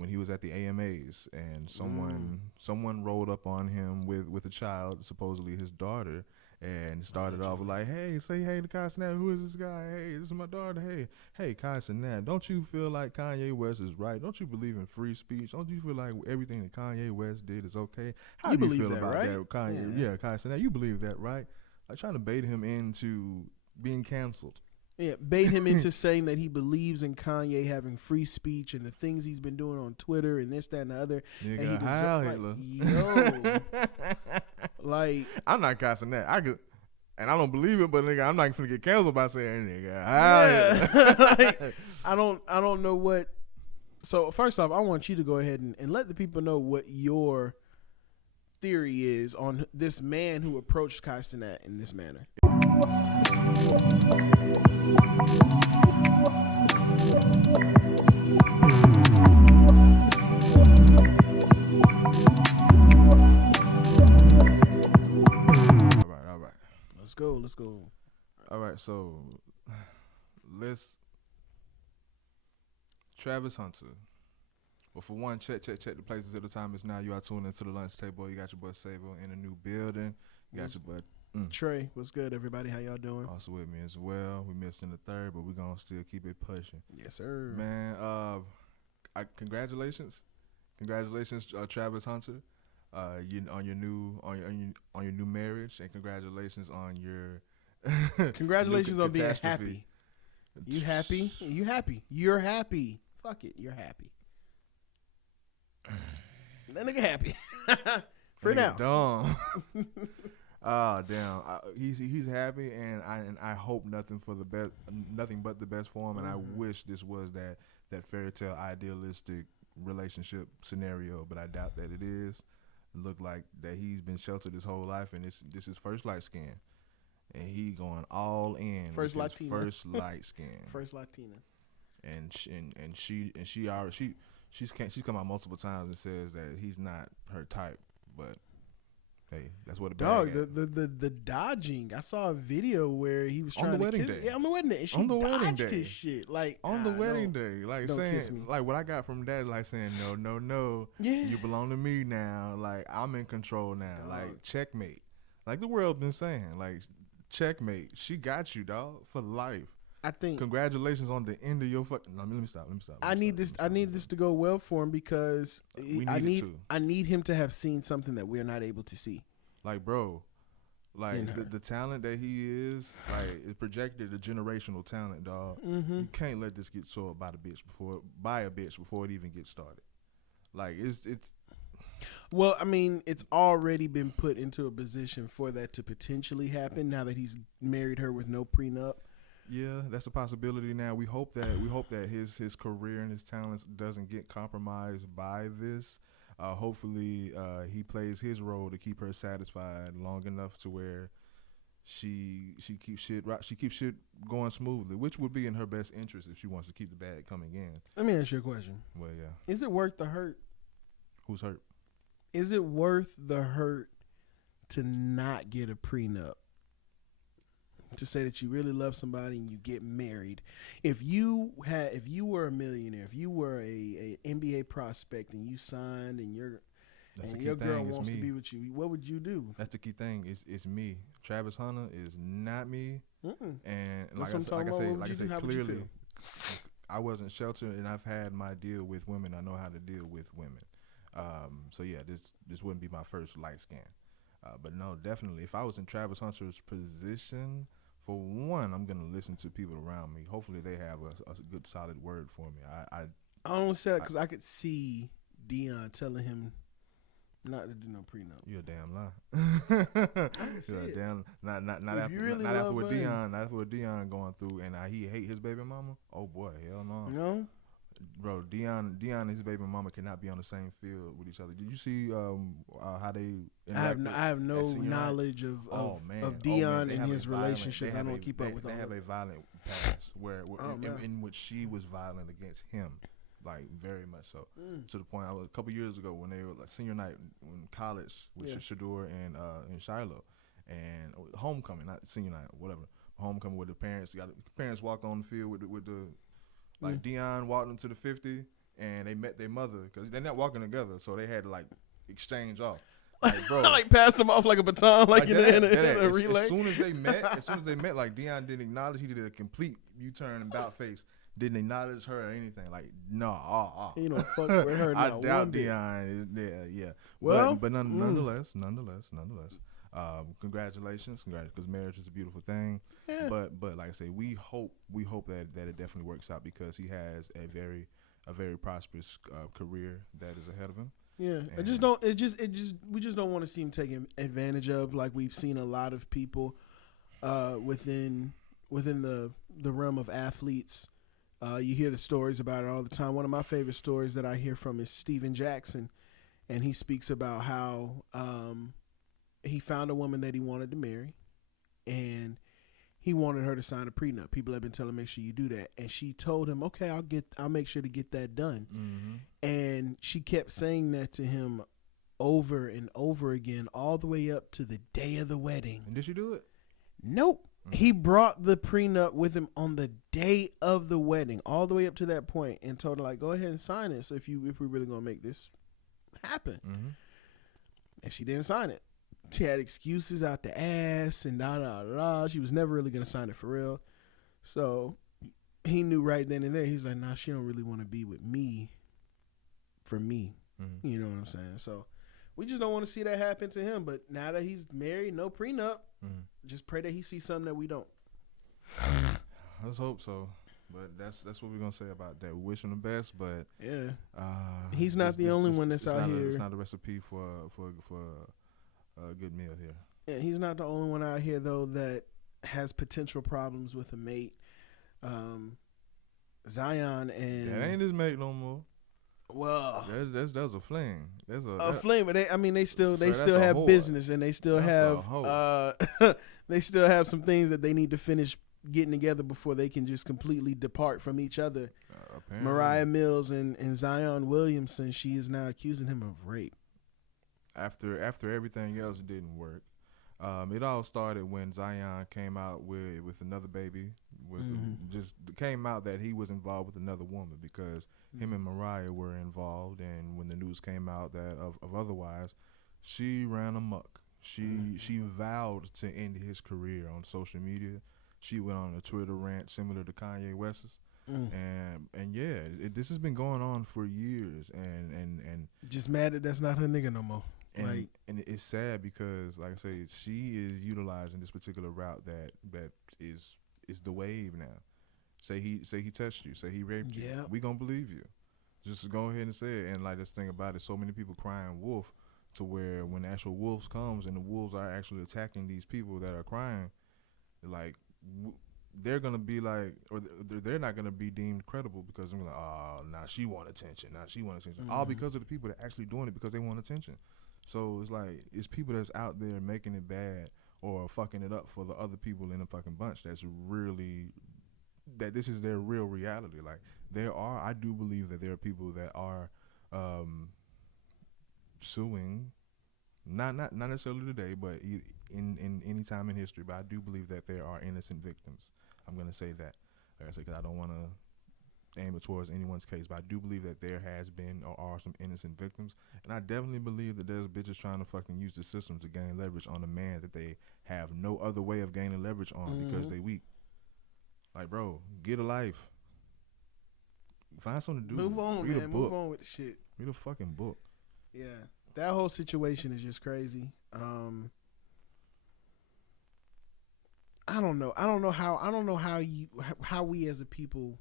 when he was at the AMAs, and someone rolled up on him with a child, supposedly his daughter, and started off like, "Hey, say hey to Kai Cenat. Who is this guy? Hey, this is my daughter. Hey, Kai Cenat. Don't you feel like Kanye West is right? Don't you believe in free speech? Don't you feel like everything that Kanye West did is okay? How do you feel about right? that, Kanye? Yeah, Kai Cenat. You believe that, right? Like trying to bait him into being canceled. Yeah, bait him into saying that he believes in Kanye having free speech and the things he's been doing on Twitter and this, that, and the other. Nigga, and he Heil Hitler. Like, I'm not casting that. And I don't believe it, but nigga, I'm not gonna get canceled by saying nigga. Heil Hitler. Like, I don't know what. So first off, I want you to go ahead and let the people know what your theory is on this man who approached Kai Cenat in this manner. All right. Let's go. All right, so Travis Hunter. Well, for one, check the places at the time. It's now. You are tuned into the lunch table. You got your boy Sable in a new building. You got your boy Trey. What's good, everybody? How y'all doing? Also with me as well. We missed in the third, but we're gonna still keep it pushing. Yes, sir. Man, congratulations, Travis Hunter, on your new marriage, and congratulations on your congratulations on being happy. You happy? You happy? You're happy. Fuck it, you're happy. That nigga happy for now. Dumb. Oh damn, he's happy, and I hope nothing but the best for him, and I wish this was that fairy tale idealistic relationship scenario, but I doubt that it is. It looked like that he's been sheltered his whole life, and this is first light skin, and he going all in. First Latina. First light skin. First Latina. And she's come out multiple times and says that he's not her type, but hey, that's what the dodging. I saw a video where he was trying on the wedding day. Yeah, on the wedding day. And she dodged his shit. Like on the wedding day. Like saying, like what I got from that, like saying no. Yeah. You belong to me now. Like I'm in control now. Dog. Like checkmate. Like the world been saying, like checkmate. She got you, dog, for life. I think. Congratulations on the end of your fucking. No, let me stop. I need this to go well for him because I need him to have seen something that we're not able to see. Like, bro, like the talent that he is, like, it projected a generational talent, dog. Mm-hmm. You can't let this get soiled by a bitch before it even gets started. Like it's. Well, I mean, it's already been put into a position for that to potentially happen now that he's married her with no prenup. Yeah, that's a possibility. Now we hope that his career and his talents doesn't get compromised by this. Hopefully, he plays his role to keep her satisfied long enough to where she keeps shit going smoothly, which would be in her best interest if she wants to keep the bag coming in. Let me ask you a question. Well, yeah. Is it worth the hurt? Who's hurt? Is it worth the hurt to not get a prenup? To say that you really love somebody and you get married. If you were a millionaire, if you were a NBA prospect and you signed and your girl wants to be with you, what would you do? That's the key thing. It's me. Travis Hunter is not me. Mm-mm. And like I said, clearly, I wasn't sheltered, and I've had my deal with women. I know how to deal with women. So yeah, this wouldn't be my first light scan. But no, definitely, if I was in Travis Hunter's position, for one, I'm gonna listen to people around me. Hopefully, they have a good, solid word for me. I only said it because I could see Dion telling him not to do no prenup. You're a damn lie. You're a damn not after what Dion going through, and he hate his baby mama. Oh boy, hell no. No. Bro, Dion and his baby mama cannot be on the same field with each other. Did you see how they? I have no knowledge of Dion and his relationship. I don't keep up with. They have a violent past in which she was violent against him, like very much so. To the point, a couple years ago when they were like senior night in college with Shador and Shiloh, and homecoming, not senior night, whatever. Homecoming with the parents. The parents walk on the field with the. Like Dion walked into the 50, and they met their mother because they're not walking together, so they had to like exchange off. Like, bro, like passed them off like a baton, like in a relay. As soon as they met, like Dion didn't acknowledge. He did a complete U-turn and about face. Didn't acknowledge her or anything. Like, no, you know, fuck with her. I doubt Dion is there. Yeah. Well, but nonetheless, congratulations, because marriage is a beautiful thing. Yeah. But like I say, we hope that it definitely works out because he has a very prosperous career that is ahead of him. Yeah, we just don't want to see him taken advantage of, like we've seen a lot of people within the realm of athletes. You hear the stories about it all the time. One of my favorite stories that I hear from is Steven Jackson, and he speaks about how he found a woman that he wanted to marry, and he wanted her to sign a prenup. People have been telling him, make sure you do that. And she told him, okay, I'll make sure to get that done. Mm-hmm. And she kept saying that to him over and over again, all the way up to the day of the wedding. And did she do it? Nope. Mm-hmm. He brought the prenup with him on the day of the wedding, all the way up to that point, and told her, like, go ahead and sign it. So if we're really going to make this happen. Mm-hmm. And she didn't sign it. She had excuses out the ass and da. She was never really going to sign it for real. So he knew right then and there. He was like, nah, she don't really want to be with me for me. Mm-hmm. You know what I'm saying? So we just don't want to see that happen to him. But now that he's married, no prenup, just pray that he sees something that we don't. Let's hope so. But that's what we're going to say about that. We wish him the best, but yeah, he's not the only one that's out here. It's not a recipe for a good meal here. Yeah, he's not the only one out here though that has potential problems with a mate. Zion and that ain't his mate no more. Well, that's a fling. That's a fling, but they still have business and they still have they still have some things that they need to finish getting together before they can just completely depart from each other. Moriah Mills and Zion Williamson, she is now accusing him of rape. After everything else didn't work, it all started when Zion came out with another baby. Just came out that he was involved with another woman because him and Moriah were involved, and when the news came out that of otherwise, she ran amok. She vowed to end his career on social media. She went on a Twitter rant similar to Kanye West's. And yeah, this has been going on for years, and just mad that that's not her nigga no more. And it's sad because, like I say, she is utilizing this particular route that is the wave now. Say he touched you, say he raped you. Yeah. We gonna believe you. Just go ahead and say it. And like this thing about it, so many people crying wolf, to where when the actual wolves comes and the wolves are actually attacking these people that are crying, like they're gonna be like, or they're not gonna be deemed credible because they're like, oh, now she want attention. All because of the people that are actually doing it because they want attention. So it's like, it's people that's out there making it bad or fucking it up for the other people in the fucking bunch that's really, that this is their real reality. Like, I do believe that there are people that are suing, not necessarily today, but in any time in history, but I do believe that there are innocent victims. I'm going to say that. Like I said, because I don't want to aim it towards anyone's case, but I do believe that there has been or are some innocent victims, and I definitely believe that there's bitches trying to fucking use the system to gain leverage on a man that they have no other way of gaining leverage on because they weak. Like, bro, get a life. Find something to do. Move on, Read man. a book. Move on with the shit. Read a fucking book. Yeah, that whole situation is just crazy. I don't know how we as a people,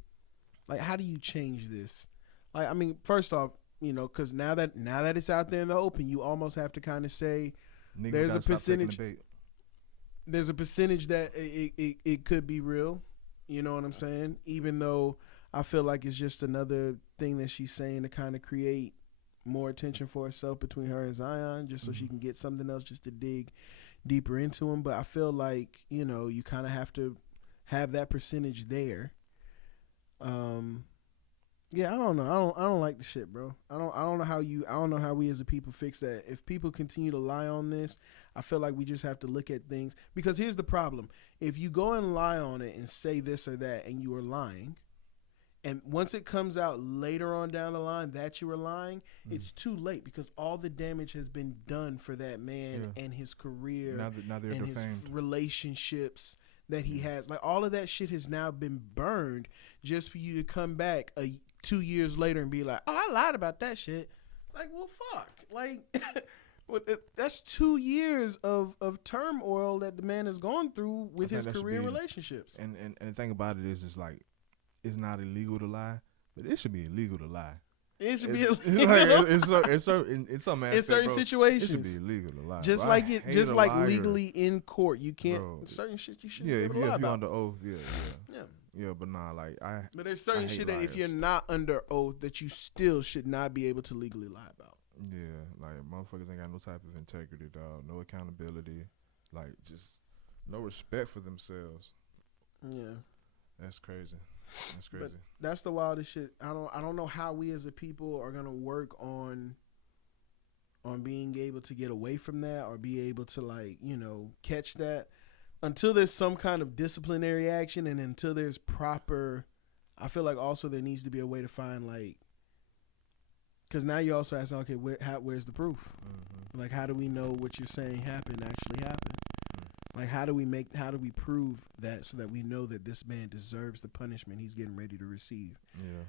like, how do you change this? Like, I mean, first off, you know, because now that it's out there in the open, you almost have to kind of say there's a percentage that it could be real. You know what I'm saying? Even though I feel like it's just another thing that she's saying to kind of create more attention for herself between her and Zion, just so she can get something else just to dig deeper into him. But I feel like, you know, you kind of have to have that percentage there. Yeah, I don't know. I don't like the shit, bro. I don't know how we as a people fix that. If people continue to lie on this, I feel like we just have to look at things, because here's the problem. If you go and lie on it and say this or that and you are lying, And once it comes out later on down the line that you were lying, it's too late because all the damage has been done for that man and his career Now they're and defamed. his relationships that he has. Like all of that shit has now been burned just for you to come back 2 years later and be like, "Oh, I lied about that shit." Like, well, fuck. Like, that's 2 years of turmoil that the man has gone through with his career and relationships. And the thing about it is like, it's not illegal to lie, but it should be illegal to lie. It should be illegal. Like, in some aspects, in certain situations, it should be illegal to lie. Just bro. like it, just like liar. legally in court, you can't. Bro, certain shit you shouldn't yeah, be if able to lie you're about. under oath, Yeah. yeah, but nah, like But there's certain hate shit that if liars. you're not under oath, that you still should not be able to legally lie about. Yeah, like motherfuckers ain't got no type of integrity, dog. No accountability, like just no respect for themselves. Yeah. That's crazy. That's crazy. But that's the wildest shit. I don't know how we as a people are gonna work on being able to get away from that or be able to, like, you know, catch that until there's some kind of disciplinary action and until there's proper. I feel like also there needs to be a way to find, like, because now you also ask, okay, where's the proof? Mm-hmm. Like, how do we know what you're saying actually happened? Like, how do we prove that so that we know that this man deserves the punishment he's getting ready to receive? Yeah.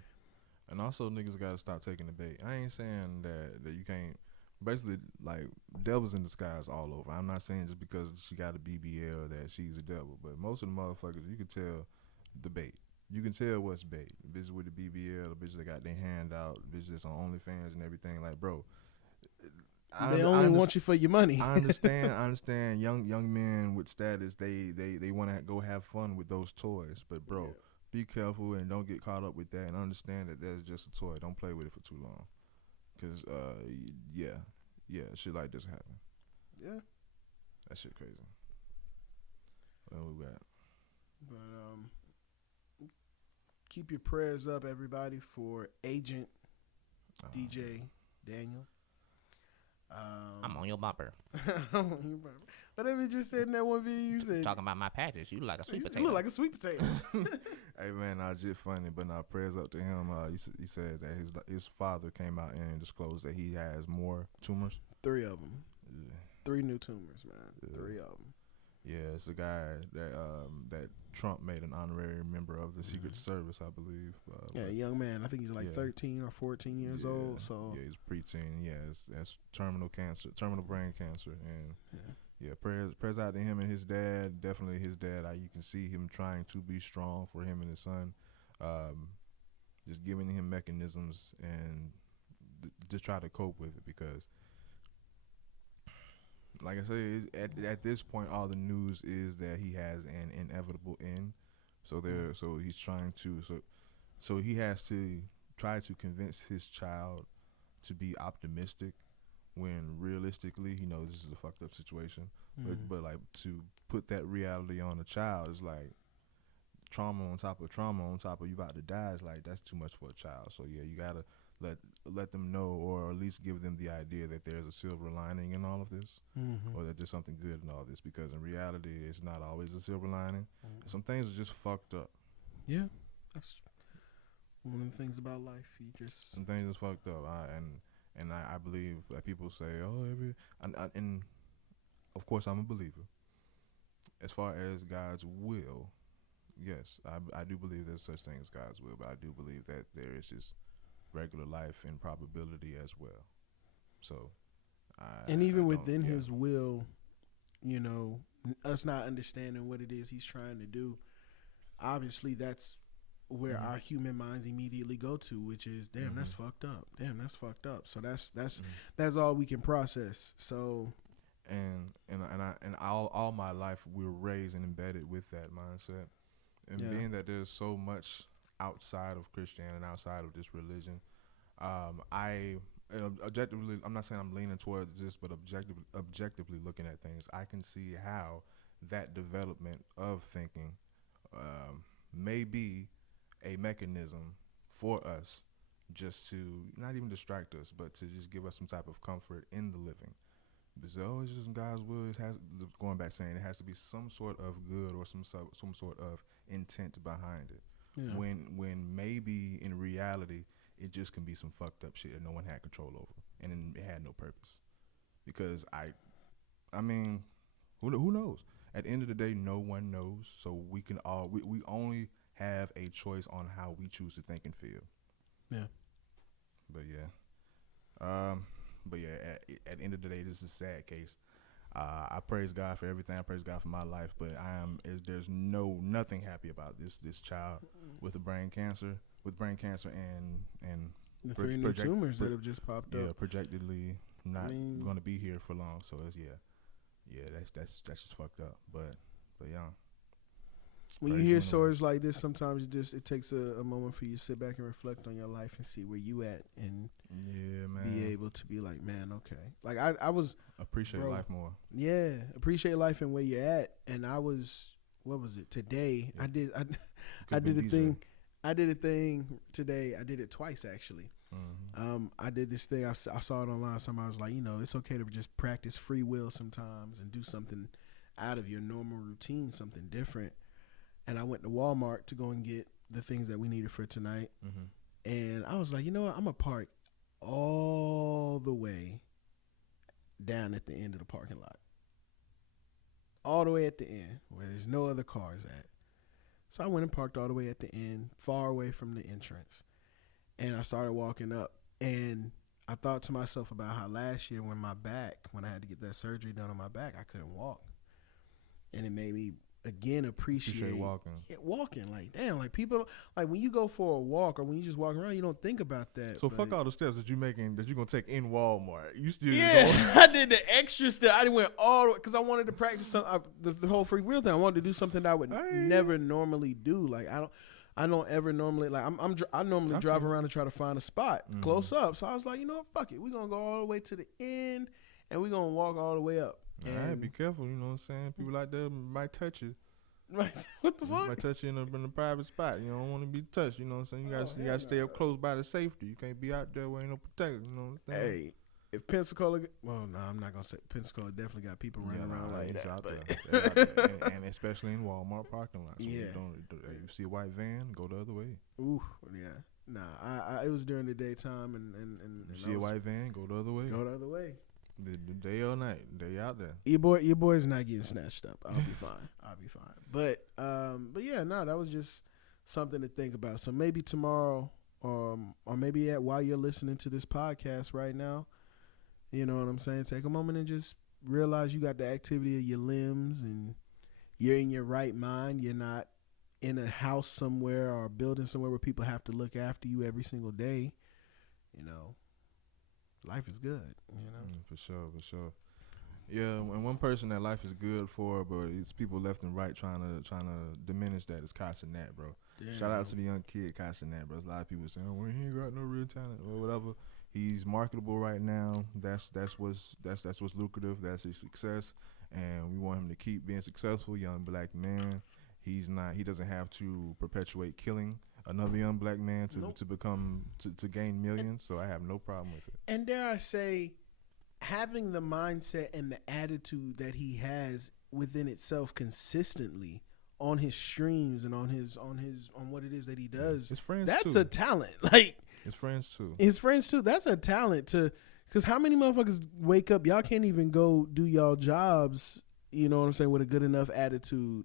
And also, niggas gotta stop taking the bait. I ain't saying that you can't. Basically, like, devil's in disguise all over. I'm not saying just because she got a BBL that she's a devil, but most of the motherfuckers, you can tell the bait. You can tell what's bait. The bitches with the BBL, the bitches that got their hand out, the bitches that's on OnlyFans and everything. Like, bro, they only want you for your money. I understand. Young men with status, they want to go have fun with those toys. But bro, be careful and don't get caught up with that. And understand that that's just a toy. Don't play with it for too long. Cause shit like this happen. Yeah, that shit crazy. Where we at? But keep your prayers up, everybody, for Agent DJ Daniel. I'm on your bumper. Whatever you just said in that one video, you said Talking about my patches. You look like a sweet potato. You look like a sweet potato. Hey man, just funny, but now prayers up to him. He says that his father came out and disclosed that he has more tumors. 3 of them. Yeah. 3 new tumors, man. Yeah. 3 of them. Yeah, it's a guy that Trump made an honorary member of the Secret Service, I believe. A young man. I think he's like 13 or 14 years old. So yeah, he's preteen. Yeah, that's terminal brain cancer, and prayers out to him and his dad. Definitely his dad. You can see him trying to be strong for him and his son, just giving him mechanisms and just try to cope with it because. Like I said, at this point, all the news is that he has an inevitable end. So he's trying to, so he has to try to convince his child to be optimistic when realistically he knows this is a fucked up situation. But like to put that reality on a child is like trauma on top of you about to die is like that's too much for a child. So yeah, you gotta let them know, or at least give them the idea that there's a silver lining in all of this, or that there's something good in all this. Because in reality, it's not always a silver lining. Some things are just fucked up. Yeah, that's one of the things about life. Some things are fucked up. I believe that people say, and of course I'm a believer. As far as God's will, yes, I do believe there's such thing as God's will, but I do believe that there is just regular life and probability as well. So, even within his will, you know, us not understanding what it is he's trying to do, obviously that's where our human minds immediately go to, which is, damn, that's fucked up. Damn, that's fucked up. So that's all we can process. So, and all my life we were raised and embedded with that mindset, and being that there's so much outside of Christianity and outside of this religion, objectively, I'm not saying I'm leaning towards this, but objectively looking at things, I can see how that development of thinking may be a mechanism for us just to not even distract us, but to just give us some type of comfort in the living. Because it's just God's will. It has, going back saying, it has to be some sort of good or some sort of intent behind it. Yeah. When maybe in reality it just can be some fucked up shit that no one had control over, and it had no purpose. Because I mean, who knows? At the end of the day, no one knows. So we can we only have a choice on how we choose to think and feel. Yeah. But at the end of the day, this is a sad case. I praise God for everything. I praise God for my life, but there's nothing happy about this child with brain cancer and the 3 new tumors that have just popped up. Yeah, projectedly not going to be here for long. So it's that's just fucked up. But yeah. When you hear stories like this, sometimes it takes a moment for you to sit back and reflect on your life and see where you at, and be able to be like, man, okay. Like I was appreciate life more. Yeah, appreciate life and where you're at. And I was, what was it today? Yeah. I did a thing. I did a thing today. I did it twice actually. Mm-hmm. I did this thing. I saw it online. Somebody was like, it's okay to just practice free will sometimes and do something out of your normal routine, something different. And I went to Walmart to go and get the things that we needed for tonight. Mm-hmm. And I was like, you know what? I'm going to park all the way down at the end of the parking lot. All the way at the end where there's no other cars at. So I went and parked all the way at the end, far away from the entrance. And I started walking up. And I thought to myself about how last year when I had to get that surgery done on my back, I couldn't walk. And it made me again appreciate walking. Like, damn, like people, like when you go for a walk or when you just walk around, you don't think about that. So fuck all the steps that you're gonna take in Walmart. You still I did the extra step. I went all because I wanted to practice the whole free will thing. I wanted to do something that I would never normally do. Like I don't ever normally like I normally drive around and try to find a spot close up. So I was like, you know what, fuck it, we're gonna go all the way to the end and we're gonna walk all the way up. All right, be careful, you know what I'm saying? People out there might touch you. What the fuck? Might touch you in a private spot. You don't want to be touched, you know what I'm saying? You gotta stay up close by the safety. You can't be out there where ain't no protector, you know what I'm saying? Hey, if Pensacola, well, no, I'm not gonna say Pensacola definitely got people running around like that. Out there. And especially in Walmart parking lots. So you see a white van, go the other way. Ooh, yeah. Nah, it was during the daytime and you see a white van, go the other way. Go the other way. The day or night, they out there. Your boy's not getting snatched up. I'll be fine. I'll be fine. But yeah, no, that was just something to think about. So maybe tomorrow, or maybe while you're listening to this podcast right now, you know what I'm saying? Take a moment and just realize you got the activity of your limbs and you're in your right mind. You're not in a house somewhere or a building somewhere where people have to look after you every single day. You know. Life is good, you know. For sure. Yeah, and one person that life is good for, but it's people left and right trying to diminish that is Cenat, bro. Damn. Shout out to the young kid Cenat, bro. There's a lot of people saying, "Oh, well, he ain't got no real talent or whatever." He's marketable right now. That's what's lucrative. That's his success, and we want him to keep being successful. Young black man. He doesn't have to perpetuate killing another young black man to gain millions. So I have no problem with it. And dare I say, having the mindset and the attitude that he has within itself consistently on his streams and on what it is that he does, his friends that's too. A talent. Like his friends too. That's a talent to, because how many motherfuckers wake up, y'all can't even go do y'all jobs, you know what I'm saying, with a good enough attitude.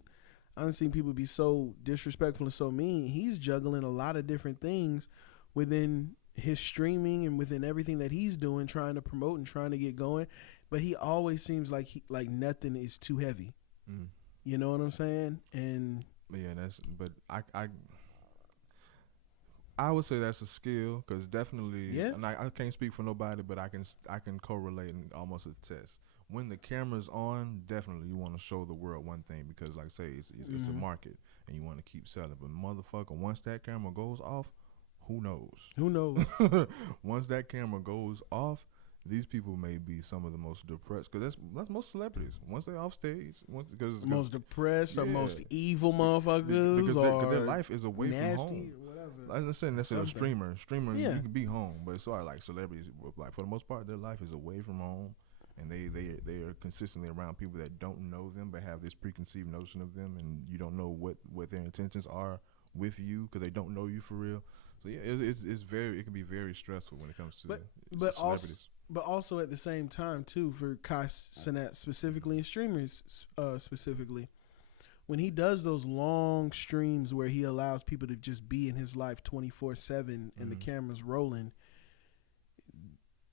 I've seen people be so disrespectful and so mean. He's juggling a lot of different things within his streaming and within everything that he's doing, trying to promote and trying to get going. But he always seems like nothing is too heavy. Mm. You know what I'm saying? And I would say that's a skill, because definitely, and I can't speak for nobody, but I can correlate and almost attest. When the camera's on, definitely you want to show the world one thing, because like I say, it's a market and you want to keep selling. But motherfucker, once that camera goes off, who knows? Once that camera goes off, these people may be some of the most depressed, because that's most celebrities. Once they're off stage, most depressed or most evil motherfuckers, because their life is away from home. Like I said, that's a streamer. You can be home, but it's all right, like celebrities, like for the most part, their life is away from home. And they are consistently around people that don't know them but have this preconceived notion of them, and you don't know what their intentions are with you because they don't know you for real. So yeah, it can be very stressful when it comes to celebrities. But also at the same time too, for Kai Cenat specifically and streamers specifically, when he does those long streams where he allows people to just be in his life 24/7 and the camera's rolling,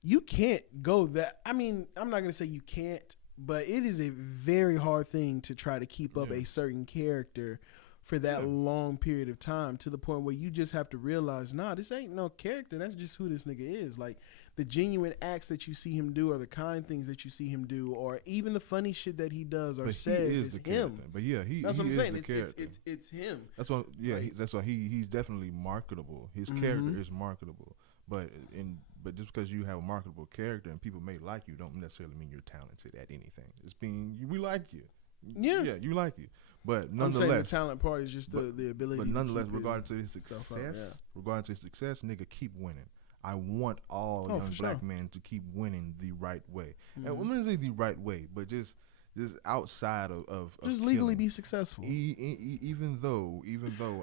you can't go that. I mean, I'm not gonna say you can't, but it is a very hard thing to try to keep up a certain character for that long period of time, to the point where you just have to realize, nah, this ain't no character. That's just who this nigga is. Like, the genuine acts that you see him do, or the kind things that you see him do, or even the funny shit that he does or says is him. But yeah, that's what I'm saying. It's him. That's what. Yeah, that's why he's definitely marketable. His character is marketable. But just because you have a marketable character and people may like you, don't necessarily mean you're talented at anything. We like you. Yeah, you like you. But nonetheless, I'm saying the talent part is just the ability. But nonetheless, regarding to his success, nigga, keep winning. I want all young black men to keep winning the right way. And I'm gonna say the right way, but just outside of just legally be successful. Even though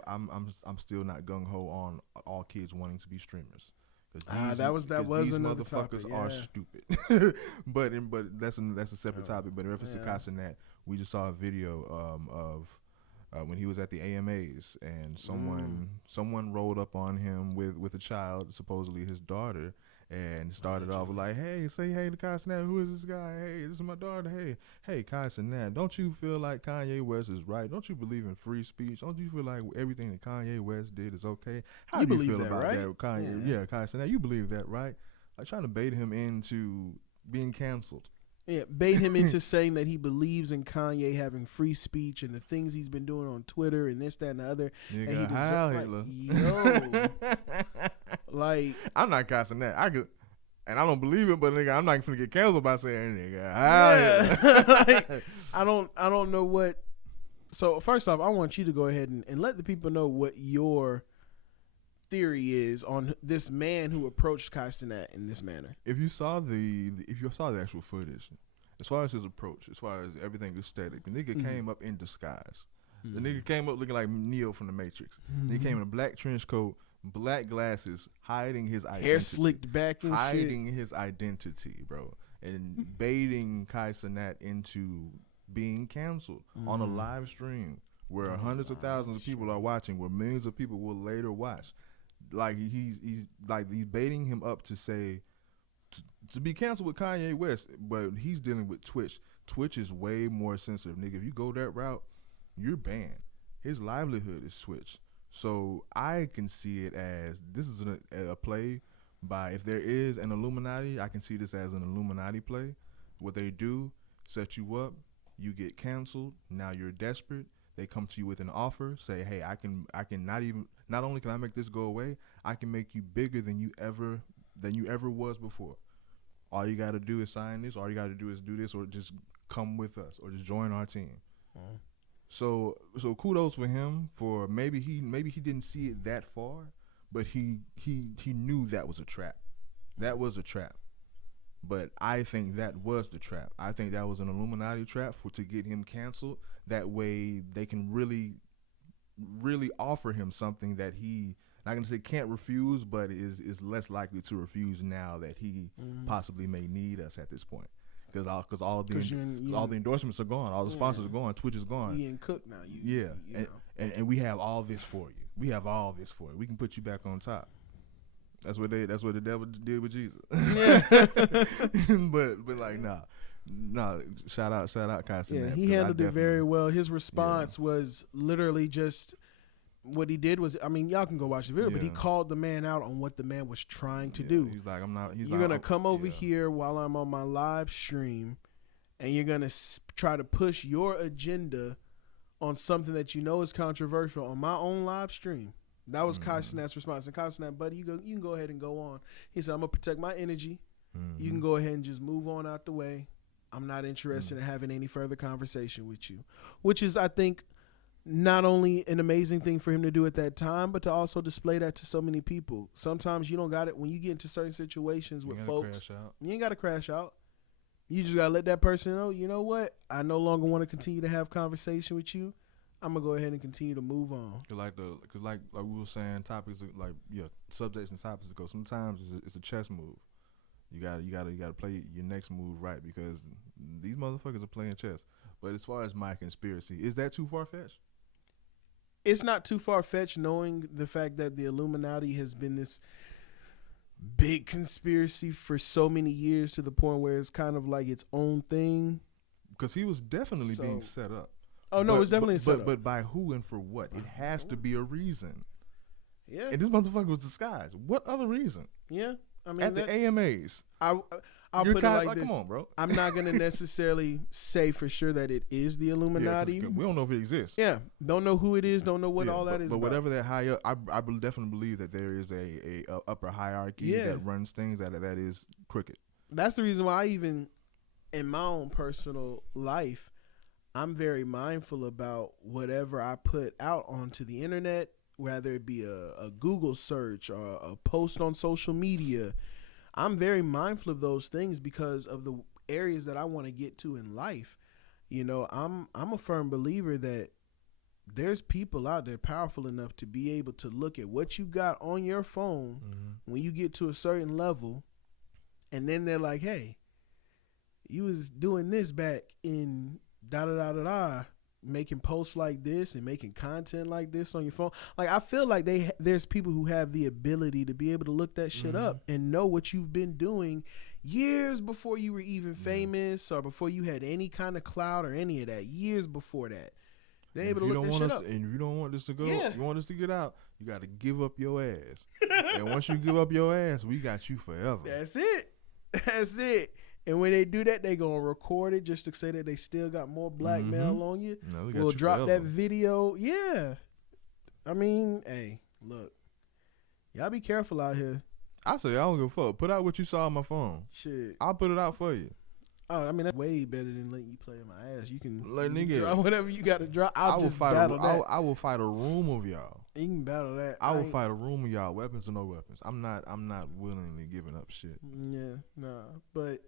I'm still not gung ho on all kids wanting to be streamers. That was these another motherfuckers topic, are stupid. but that's a separate topic. But in reference to Cenat, we just saw a video of when he was at the AMAs, and someone rolled up on him with a child, supposedly his daughter, and started off with like, hey, say hey to Kai Cenat. Who is this guy? Hey, this is my daughter. Hey, Kai Cenat, don't you feel like Kanye West is right? Don't you believe in free speech? Don't you feel like everything that Kanye West did is okay? How do you feel about that, Kanye? Yeah, Kai Cenat, you believe that, right? Like, trying to bait him into being canceled. Yeah, bait him into saying that he believes in Kanye having free speech and the things he's been doing on Twitter and this, that, and the other. Nigga, and Heil Hitler. Like, I'm not casting that. And I don't believe it, but nigga, I'm not gonna get canceled by saying nigga. Heil Hitler. Like, I don't know what. So first off, I want you to go ahead and let the people know what your theory is on this man who approached Kai Cenat in this manner. If you saw the actual footage, as far as his approach, as far as everything aesthetic, the nigga came up in disguise. The nigga came up looking like Neo from the Matrix. He came in a black trench coat, black glasses, hiding his identity. Hair slicked back and hiding his identity, bro. And baiting Kai Cenat into being canceled on a live stream where hundreds of thousands of people are watching, where millions of people will later watch. Like he's baiting him up to say to be canceled with Kanye West, but he's dealing with Twitch. Twitch is way more sensitive, nigga. If you go that route, you're banned. His livelihood is Twitch. So I can see it as this is a play by, if there is an Illuminati, I can see this as an Illuminati play. What they do, set you up, you get canceled. Now you're desperate. They come to you with an offer, say, hey, I can not only can I make this go away, I can make you bigger than you ever was before. All you got to do is sign this. All you got to do is do this, or just come with us, or just join our team. So kudos for him for maybe he didn't see it that far, but he knew that was a trap. That was a trap. But I think that was the trap. I think that was an Illuminati trap to get him canceled. That way they can really, really offer him something that he, not going to say can't refuse, but is less likely to refuse now that he possibly may need us at this point. Because all the endorsements are gone, all the sponsors are gone, Twitch is gone. You ain't cooked now. And we have all this for you. We can put you back on top. That's what the devil did with Jesus. Yeah. but like nah. Shout out Kai Cenat. Yeah, he handled it very well. His response was literally just what he did was, I mean, y'all can go watch the video, but he called the man out on what the man was trying to do. He's like, you're gonna come over here while I'm on my live stream, and you're gonna try to push your agenda on something that you know is controversial on my own live stream. That was Kai Cenat's response. And Kai Cenat, buddy, you can go ahead and go on. He said, I'm gonna protect my energy. You can go ahead and just move on out the way. I'm not interested in having any further conversation with you. Which is, I think, not only an amazing thing for him to do at that time, but to also display that to so many people. Sometimes you don't got it when you get into certain situations with folks. You ain't got to crash out. You just got to let that person know, you know what? I no longer want to continue to have conversation with you. I'm gonna go ahead and continue to move on. Cause like we were saying, topics like subjects and topics to go. Sometimes it's a chess move. You gotta play your next move right because these motherfuckers are playing chess. But as far as my conspiracy, is that too far fetched? It's not too far fetched, knowing the fact that the Illuminati has been this big conspiracy for so many years to the point where it's kind of like its own thing. Because he was definitely being set up. Oh no, it's definitely set up. But by who and for what? It has to be a reason. Yeah. And this motherfucker was disguised. What other reason? Yeah. I mean, at the AMAs. I'll put it like this. Come on, bro. I'm not going to necessarily say for sure that it is the Illuminati. Yeah, we don't know if it exists. Yeah. Don't know who it is. Don't know what all that is But about. whatever that high up, I definitely believe that there is a upper hierarchy that runs things that is crooked. That's the reason why I even, in my own personal life, I'm very mindful about whatever I put out onto the internet, whether it be a Google search or a post on social media. I'm very mindful of those things because of the areas that I want to get to in life. You know, I'm a firm believer that there's people out there powerful enough to be able to look at what you got on your phone when you get to a certain level, and then they're like, hey, you was doing this back in da-da-da-da-da, making posts like this and making content like this on your phone. Like, I feel like there's people who have the ability to be able to look that shit up and know what you've been doing years before you were even famous or before you had any kind of clout or any of that. Years before that. They're able to look that shit up. And if you don't want this to go, you want this to get out, you got to give up your ass. And once you give up your ass, we got you forever. That's it. That's it. And when they do that, they gonna record it just to say that they still got more blackmail on you. No, we'll drop that video. Yeah. I mean, hey, look. Y'all be careful out here. I say I don't give a fuck. Put out what you saw on my phone. Shit. I'll put it out for you. Oh, I mean, that's way better than letting you play in my ass. You can nigga, drop whatever you got to drop. I will fight a room of y'all. You can battle that. I will fight a room of y'all, weapons or no weapons. I'm not willingly giving up shit. Yeah, nah. But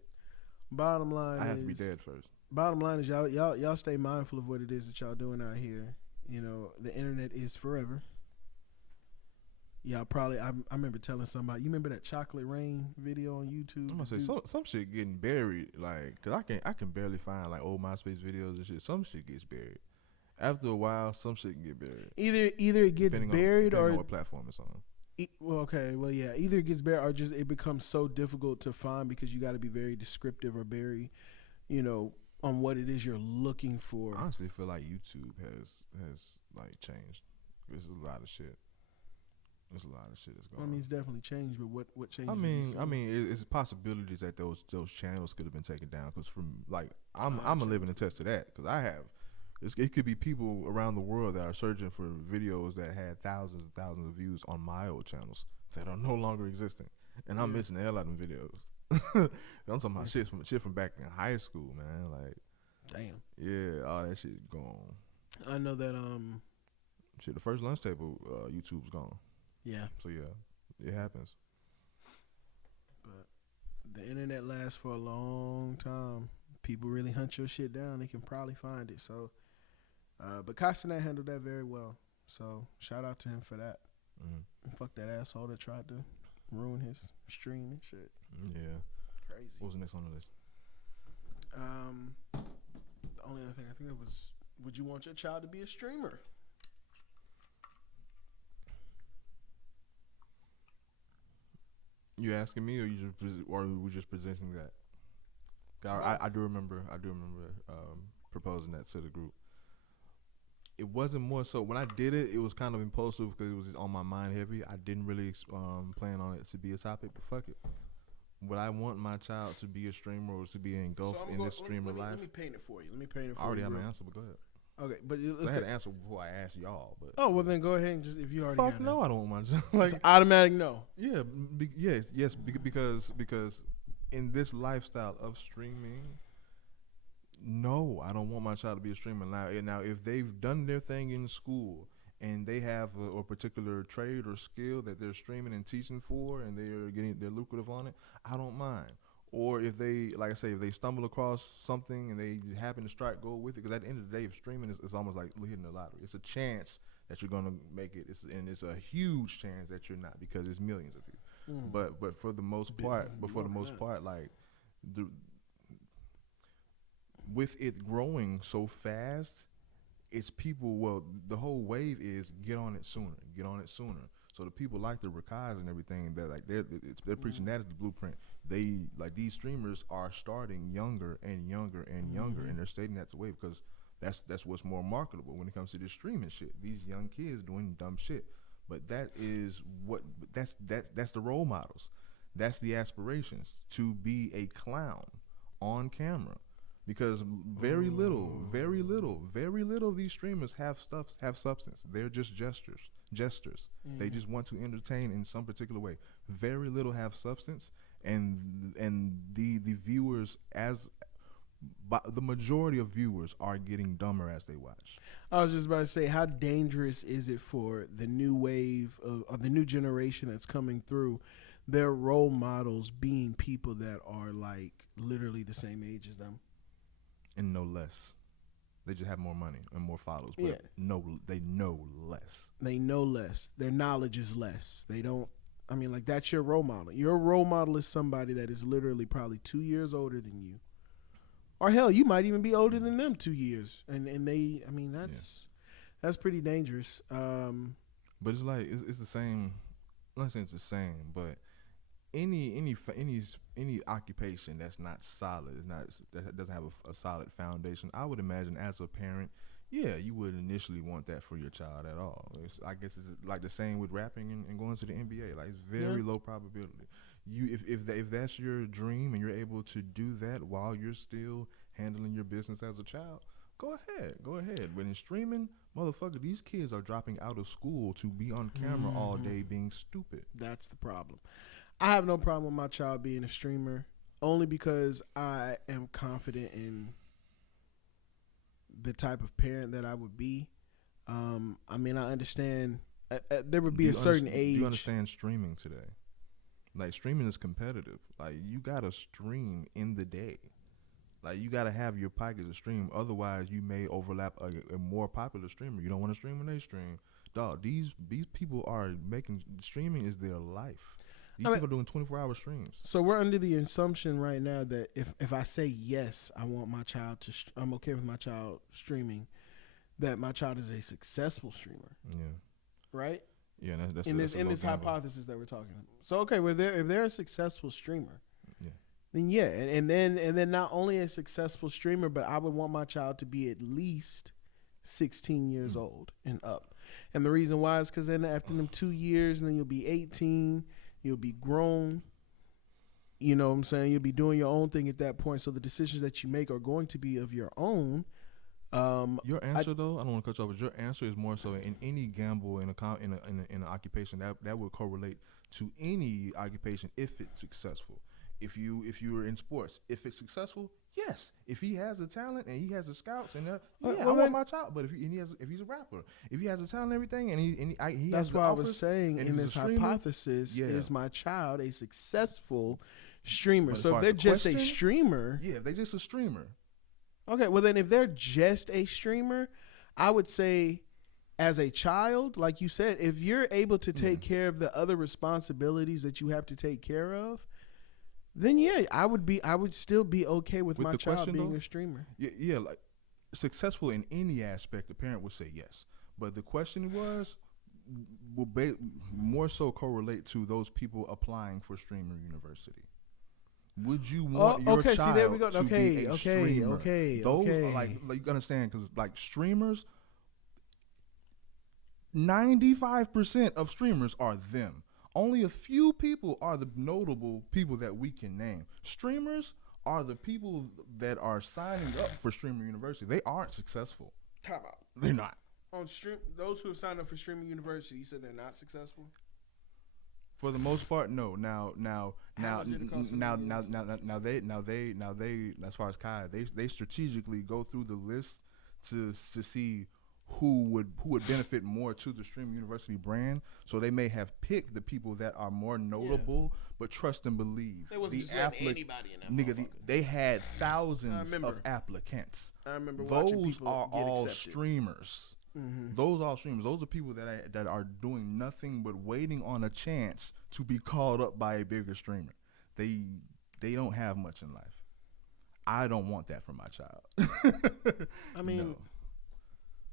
bottom line I have to be dead first. Bottom line is y'all stay mindful of what it is that y'all doing out here. You know, the internet is forever. Y'all probably I remember telling somebody, you remember that chocolate rain video on YouTube? I'm gonna say some shit getting buried, like, cause I can barely find like old MySpace videos and shit. Some shit gets buried. After a while, some shit can get buried. Either it gets buried or what platform it's on. Either it gets buried or just it becomes so difficult to find because you got to be very descriptive or very, on what it is you're looking for. I honestly feel like YouTube has like changed. There's a lot of shit. There's a lot of shit that's going on. I mean, it's definitely changed, but what changed? I mean, it's possibilities that those channels could have been taken down. Because from like, I'm a living attest to that. Because I have, it could be people around the world that are searching for videos that had thousands and thousands of views on my old channels that are no longer existing, and I'm missing the hell out of them videos. I'm talking about shit from back in high school, man. Like, damn. Yeah, all that shit gone. I know that the first lunch table YouTube's gone. Yeah. So yeah, it happens. But the internet lasts for a long time. People really hunt your shit down. They can probably find it. So, but Cenat handled that very well. So shout out to him for that. Fuck that asshole that tried to ruin his stream and shit. Yeah. Crazy. What was the next on the list? The only other thing I think it was, would you want your child to be a streamer? You asking me, or we just presenting that? I do remember proposing that to the group. It wasn't more so when I did it. It was kind of impulsive because it was on my mind heavy. I didn't really plan on it to be a topic, but fuck it. Would I want my child to be a streamer or to be engulfed in this streamer life? Let me paint it for you. I already have an answer, but go ahead. Okay, but I had an answer before I asked y'all. But oh well, then go ahead and just if you already. Fuck no, I don't want my child. Like it's automatic no. Yeah, yes, because in this lifestyle of streaming, no, I don't want my child to be a streamer. Now, if they've done their thing in school and they have a particular trade or skill that they're streaming and teaching for, and they're lucrative on it, I don't mind. or if they, like I say, if they stumble across something and they happen to strike gold with it, because at the end of the day, if streaming is almost like hitting the lottery. It's a chance that you're gonna make it, and it's a huge chance that you're not, because it's millions of you. But for the most part, like with it growing so fast, it's people. Well, the whole wave is get on it sooner. So the people like the Rakais and everything, that like they're preaching that as the blueprint. They like these streamers are starting younger and younger and younger, and they're stating that's the way, because that's what's more marketable when it comes to this streaming shit. These young kids doing dumb shit, but that's the role models. That's the aspirations, to be a clown on camera, because very little of these streamers have substance. They're just jesters. They just want to entertain in some particular way. Very little have substance, and the viewers, the majority of viewers are getting dumber as they watch. I was just about to say, how dangerous is it for the new wave of the new generation that's coming through, their role models being people that are like literally the same age as them? And no less. They just have more money and more followers. But they know less. They know less. Their knowledge is less. They don't. I mean, like, that's your role model. Your role model is somebody that is literally probably 2 years older than you. Or hell, you might even be older than them 2 years. And they, I mean, that's pretty dangerous. But it's like, it's the same. I'm not saying it's the same, but any occupation that's not solid, that doesn't have a solid foundation, I would imagine as a parent, you would initially want that for your child at all. I guess it's like the same with rapping and going to the NBA. Like, it's very low probability. If that's your dream and you're able to do that while you're still handling your business as a child, go ahead. But in streaming, motherfucker, these kids are dropping out of school to be on camera all day being stupid. That's the problem. I have no problem with my child being a streamer, only because I am confident in the type of parent that I would be. I mean, I understand there would be a certain age. Do you understand streaming today? Like, streaming is competitive. Like, you gotta stream in the day. Like, you gotta have your pockets to stream. Otherwise, you may overlap a more popular streamer. You don't want to stream when they stream. Dog, these people are making streaming is their life. These people are doing 24-hour streams. So we're under the assumption right now that if I say yes, I want my child to, I'm okay with my child streaming, that my child is a successful streamer. Yeah. Right? Yeah, that's in this hypothesis that we're talking about. So okay, if they're a successful streamer, then and then not only a successful streamer, but I would want my child to be at least 16 years old and up. And the reason why is because then after them 2 years, and then you'll be 18. You'll be grown. You know what I'm saying? You'll be doing your own thing at that point. So the decisions that you make are going to be of your own. Your answer, though, I don't want to cut you off, but your answer is more so in any gamble in an occupation that would correlate to any occupation if it's successful. If you were in sports, if it's successful, yes. If he has the talent and he has the scouts and I want my child. But if he's a rapper, if he has the talent and everything, and he that's has why I was saying in this hypothesis, is my child a successful streamer? So if they're just a streamer, if they're just a streamer, okay. Well, then if they're just a streamer, I would say, as a child, like you said, if you're able to take care of the other responsibilities that you have to take care of, then I would still be okay with my child being a streamer. Yeah, like successful in any aspect, the parent would say yes. But the question will more so correlate to those people applying for streamer university. Would you want your child see, there we go. to be a streamer? Those are like you understand, because like streamers, 95% of streamers are them. Only a few people are the notable people that we can name. Streamers are the people that are signing up for Streamer University. They aren't successful. Time out. They're not. On those who have signed up for Streamer University, you said they're not successful? For the most part, no. Now, they as far as Kai, they strategically go through the list to see who would benefit more to the Stream University brand. So they may have picked the people that are more notable, but trust and believe. They wasn't just letting anybody in that motherfucker. They had thousands of applicants. I remember those watching people are get all accepted. streamers. Mm-hmm. Those are all streamers. Those are people that are doing nothing but waiting on a chance to be called up by a bigger streamer. They don't have much in life. I don't want that for my child. I mean,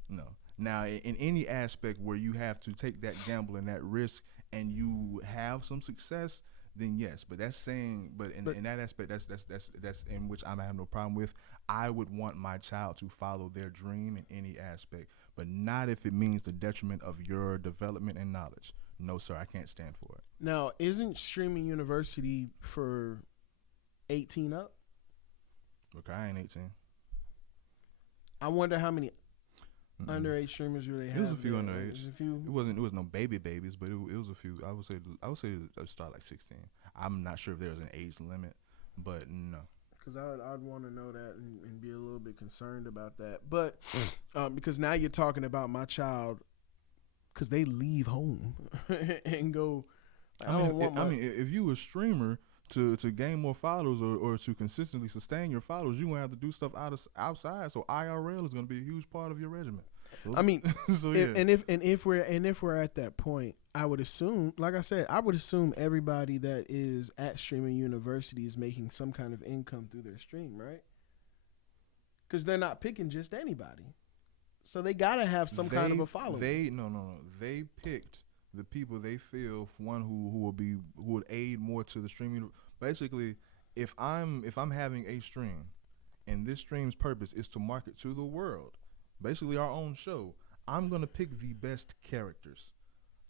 no. Now, in any aspect where you have to take that gamble and that risk, and you have some success, then yes. But that's saying, in that aspect, that's in which I have no problem with. I would want my child to follow their dream in any aspect, but not if it means the detriment of your development and knowledge. No, sir, I can't stand for it. Now, isn't Streaming University for 18 up? Look, I ain't 18. I wonder how many underage streamers do they have. It was a few there. underage. It was no babies, but it was a few. I would say it start like 16. I'm not sure if there's an age limit, but no. Because I'd want to know that and be a little bit concerned about that. But because now you're talking about my child, because they leave home and go. If you a streamer to gain more followers or to consistently sustain your followers, you're gonna have to do stuff outside. So IRL is gonna be a huge part of your regimen. So, I mean, so yeah. if we're at that point, I would assume, like I said, everybody that is at Streaming University is making some kind of income through their stream, right? Because they're not picking just anybody, so they gotta have some kind of a following. They picked the people they feel who would aid more to the streaming. Basically, if I'm having a stream, and this stream's purpose is to market to the world, basically our own show, I'm gonna pick the best characters.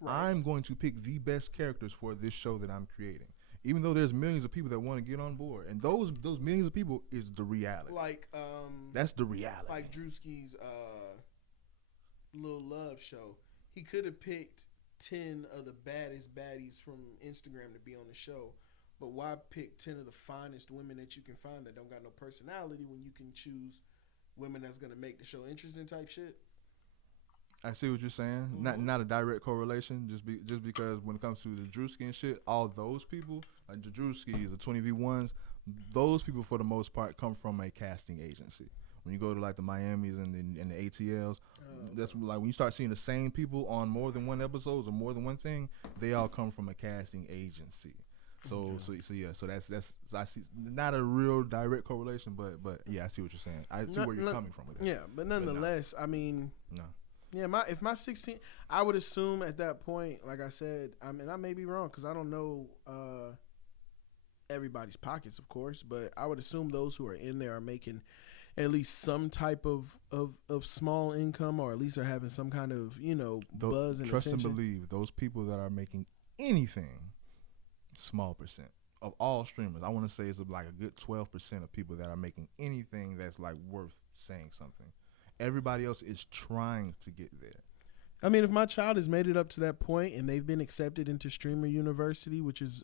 Right. I'm going to pick the best characters for this show that I'm creating. Even though there's millions of people that want to get on board, and those millions of people is the reality. That's the reality. Like Drewski's Little Love show, he could have picked 10 of the baddest baddies from Instagram to be on the show, but why pick 10 of the finest women that you can find that don't got no personality when you can choose women that's gonna make the show interesting type shit? I see what you're saying. Mm-hmm. Not a direct correlation. Just because when it comes to the Drewski and shit, all those people, like the Drewskis, the 20v1s, those people for the most part come from a casting agency. When you go to like the Miamis and the ATLs, that's like when you start seeing the same people on more than one episodes or more than one thing, they all come from a casting agency. So that's I see not a real direct correlation, but yeah, I see what you're saying. I see where you're coming from with that. Yeah, but nonetheless, I mean, no. Yeah, if my 16, I would assume at that point, like I said, I mean, I may be wrong because I don't know everybody's pockets, of course, but I would assume those who are in there are making at least some type of small income, or at least are having some kind of, buzz and trust attention. And believe those people that are making anything, small percent of all streamers. I want to say it's like a good 12% of people that are making anything that's like worth saying something. Everybody else is trying to get there. I mean, if my child has made it up to that point and they've been accepted into Streamer University, which is,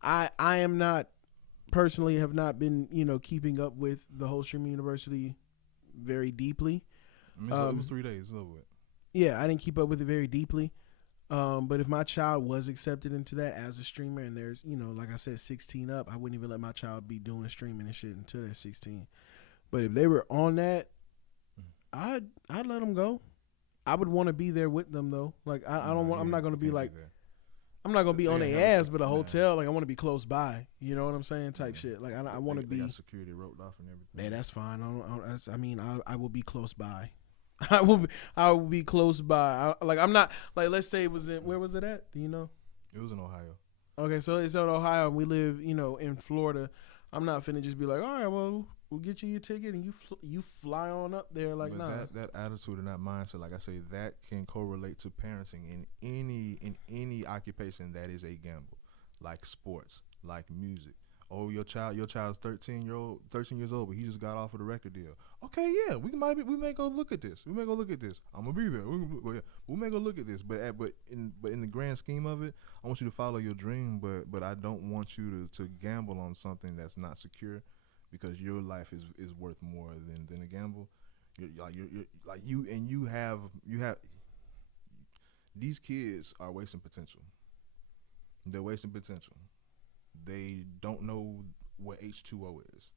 I am not personally have not been, keeping up with the whole Streamer University very deeply. I mean, it was 3 days over it. Yeah, I didn't keep up with it very deeply. But if my child was accepted into that as a streamer, and there's, like I said, 16 up, I wouldn't even let my child be doing streaming and shit until they're 16. But if they were on that, I'd let them go. I would want to be there with them though. Like I'm not gonna be like, I'm not gonna be on their ass, but a hotel. Like I want to be close by. You know what I'm saying? Type shit. Like I want to be. Got security roped off and everything. Yeah, that's fine. I will be close by. I will be close by. I'm not like. Let's say it was in. Where was it at? Do you know? It was in Ohio. Okay, so it's in Ohio, and we live, in Florida. I'm not finna just be like, all right, well, we'll get you your ticket, and you fly on up there. Like, nah. That attitude and that mindset, like I say, that can correlate to parenting in any occupation that is a gamble, like sports, like music. Oh, your child's 13 years old, but he just got off of the record deal. Okay, yeah, we may go look at this. I'm gonna be there. We may go look at this. But in the grand scheme of it, I want you to follow your dream. But I don't want you to gamble on something that's not secure, because your life is worth more than a gamble. You have these kids are wasting potential. They're wasting potential. They don't know what H2O is.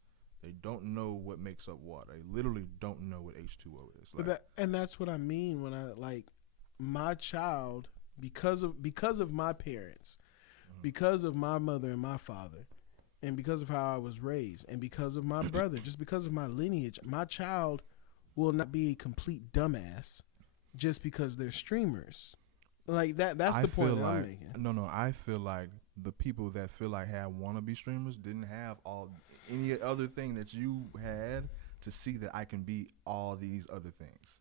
They don't know what makes up water. They literally don't know what H2O is. And that's what I mean when I like my child because of my parents, because of my mother and my father, and because of how I was raised, and because of my brother, just because of my lineage, my child will not be a complete dumbass just because they're streamers. Like that's the point I'm making. No, I feel like the people that feel like wannabe streamers didn't have any other thing that you had to see that I can be all these other things.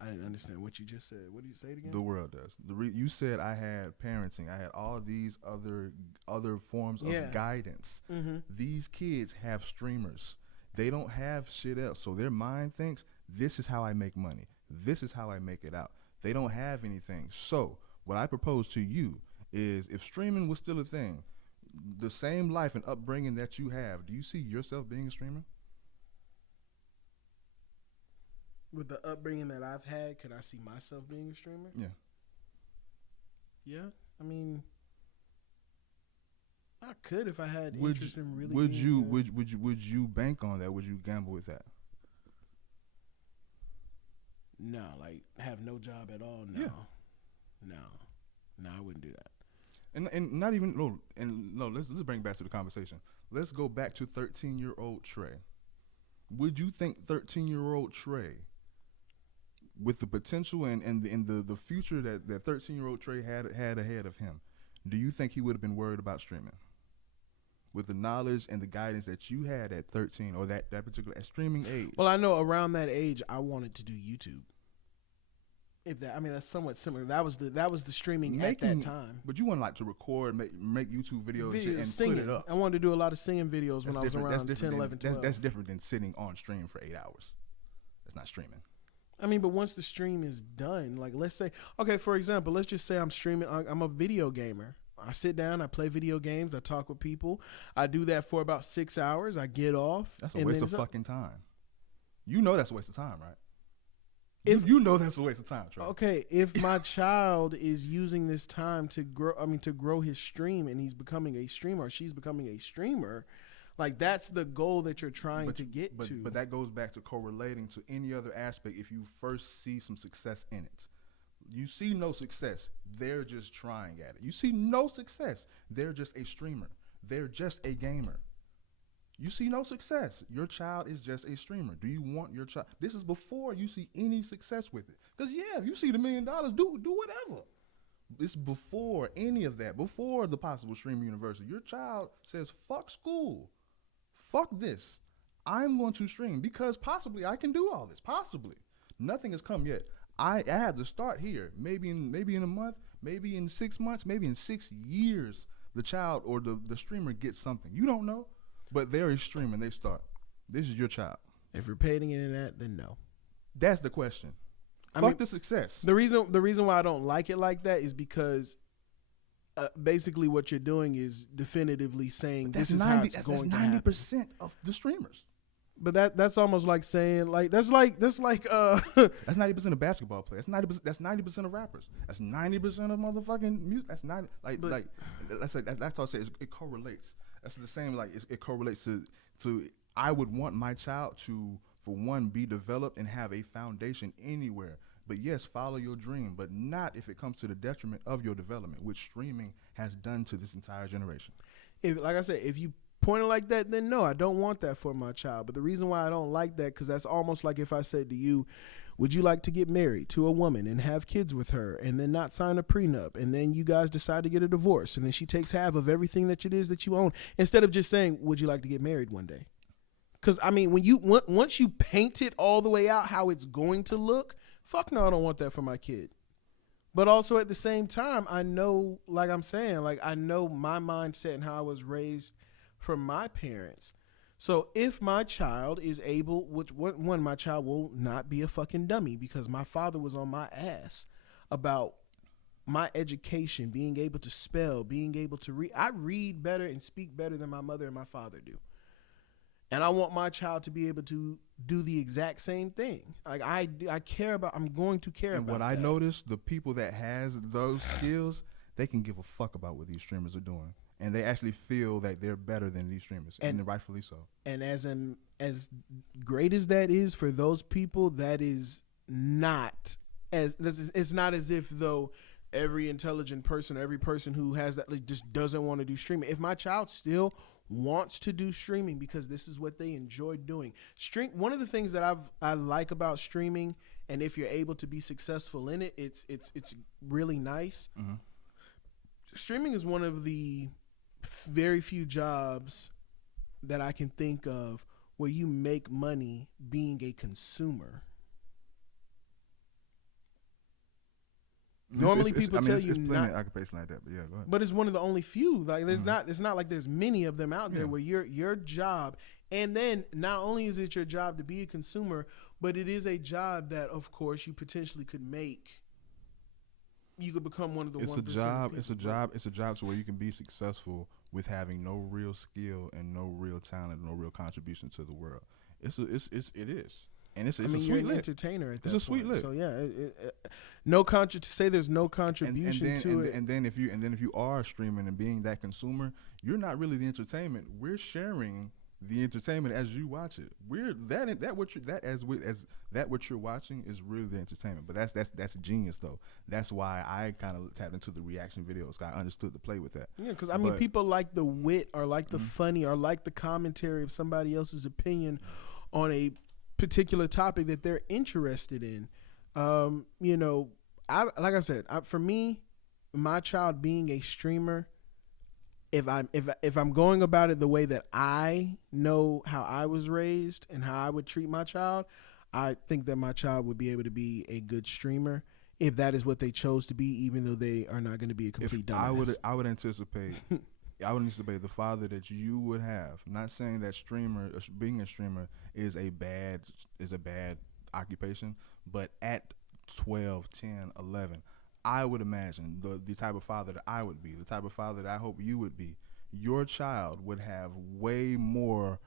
I didn't understand what you just said. What did you say it again? The world does. You said I had parenting. I had all these other forms of guidance. Mm-hmm. These kids have streamers. They don't have shit else. So their mind thinks, this is how I make money. This is how I make it out. They don't have anything. So what I propose to you is, if streaming was still a thing, the same life and upbringing that you have, do you see yourself being a streamer? With the upbringing that I've had, could I see myself being a streamer? Yeah. Yeah. I mean, I could if I had interest in really. Would you bank on that? Would you gamble with that? No, like have no job at all. No. Yeah. No, I wouldn't do that. And not even let's bring it back to the conversation. Let's go back to 13-year-old Trey. Would you think 13-year-old Trey, with the potential and the future that 13-year-old Trey had ahead of him, do you think he would have been worried about streaming? With the knowledge and the guidance that you had at 13 or that particular at streaming age? Well, I know around that age I wanted to do YouTube. That's somewhat similar. That was the streaming at that time. But you want to record, make YouTube videos and singing. put it up. I wanted to do a lot of singing videos when I was around 10, 11, 12. That's different than sitting on stream for 8 hours. That's not streaming. I mean, but once the stream is done, like let's say, okay, for example, let's just say I'm streaming. I'm a video gamer. I sit down, I play video games, I talk with people. I do that for about 6 hours. I get off. That's a waste of fucking time. You know that's a waste of time, right? You know that's a waste of time, Trey. Okay, if my child is using this time to grow his stream, and he's becoming a streamer, or she's becoming a streamer, like that's the goal that you're trying to get to. But that goes back to correlating to any other aspect. If you first see some success in it, you see no success, they're just trying at it. You see no success, they're just a streamer. They're just a gamer. You see no success. Your child is just a streamer. Do you want your child? This is before you see any success with it. Because, if you see the $1 million, do whatever. It's before any of that, before the possible streaming university. Your child says, fuck school. Fuck this. I'm going to stream because possibly I can do all this. Possibly. Nothing has come yet. I had to start here. Maybe in a month, maybe in 6 months, maybe in 6 years, the child or the streamer gets something. You don't know. But they're a streamer and they start. This is your child. If you're paying into that, then no. That's the question. Fuck the success. The reason why I don't like it like that is because basically what you're doing is definitively saying this is how it's going to happen. That's 90% of the streamers. But that's almost like saying that's like that's 90% of basketball players. That's 90% of rappers. That's 90% of motherfucking music. That's 90 that's how I say it correlates. That's the same, it correlates to I would want my child to, for one, be developed and have a foundation anywhere. But yes, follow your dream, but not if it comes to the detriment of your development, which streaming has done to this entire generation. Like I said, if you point it like that, then no, I don't want that for my child. But the reason why I don't like that, because that's almost like if I said to you, would you like to get married to a woman and have kids with her and then not sign a prenup, and then you guys decide to get a divorce, and then she takes half of everything that it is that you own, instead of just saying, would you like to get married one day? Because, once you paint it all the way out how it's going to look, fuck no, I don't want that for my kid. But also at the same time, I know, like I'm saying, I know my mindset and how I was raised from my parents. So if my child is able, my child will not be a fucking dummy, because my father was on my ass about my education, being able to spell, being able to read. I read better and speak better than my mother and my father do. And I want my child to be able to do the exact same thing. Like I care about. I'm going to care And about. what I that. noticed, the people that has those skills, they can give a fuck about what these streamers are doing, and they actually feel that they're better than these streamers, and rightfully so. And as great as that is for those people, that is not it's not as if though every intelligent person, every person who has that like, just doesn't want to do streaming. If my child still wants to do streaming because this is what they enjoy doing. One of the things that I like about streaming, and if you're able to be successful in it, it's really nice. Mm-hmm. Streaming is one of the very few jobs that I can think of where you make money being a consumer. Normally, people tell you not occupation like that, but yeah, go ahead. But it's one of the only few. Like, there's not. It's not like there's many of them out there where your job, and then not only is it your job to be a consumer, but it is a job that, of course, you potentially could make. You could become one of the. It's a job. It's a job. It's a job to where you can be successful with having no real skill and no real talent, no real contribution to the world. It is. And it's a sweet you're an lick. entertainer at that It's a sweet lick. So yeah, to say there's no contribution to it. And then if you are streaming and being that consumer, you're not really the entertainment. We're sharing the entertainment as you watch it. We're what you're watching is really the entertainment. But that's genius though. That's why I kind of tapped into the reaction videos. I understood the play with that. Yeah, because I mean, people like the wit or like the funny or like the commentary of somebody else's opinion on a particular topic that they're interested in. Like I said, for me, my child being a streamer, if I'm going about it the way that I know how I was raised and how I would treat my child, I think that my child would be able to be a good streamer if that is what they chose to be, even though they are not going to be a complete dumbass. I would anticipate the father that you would have. Not saying that being a streamer is a bad occupation, but at 12, 10, 11, I would imagine the type of father that I would be, the type of father that I hope you would be. Your child would have way more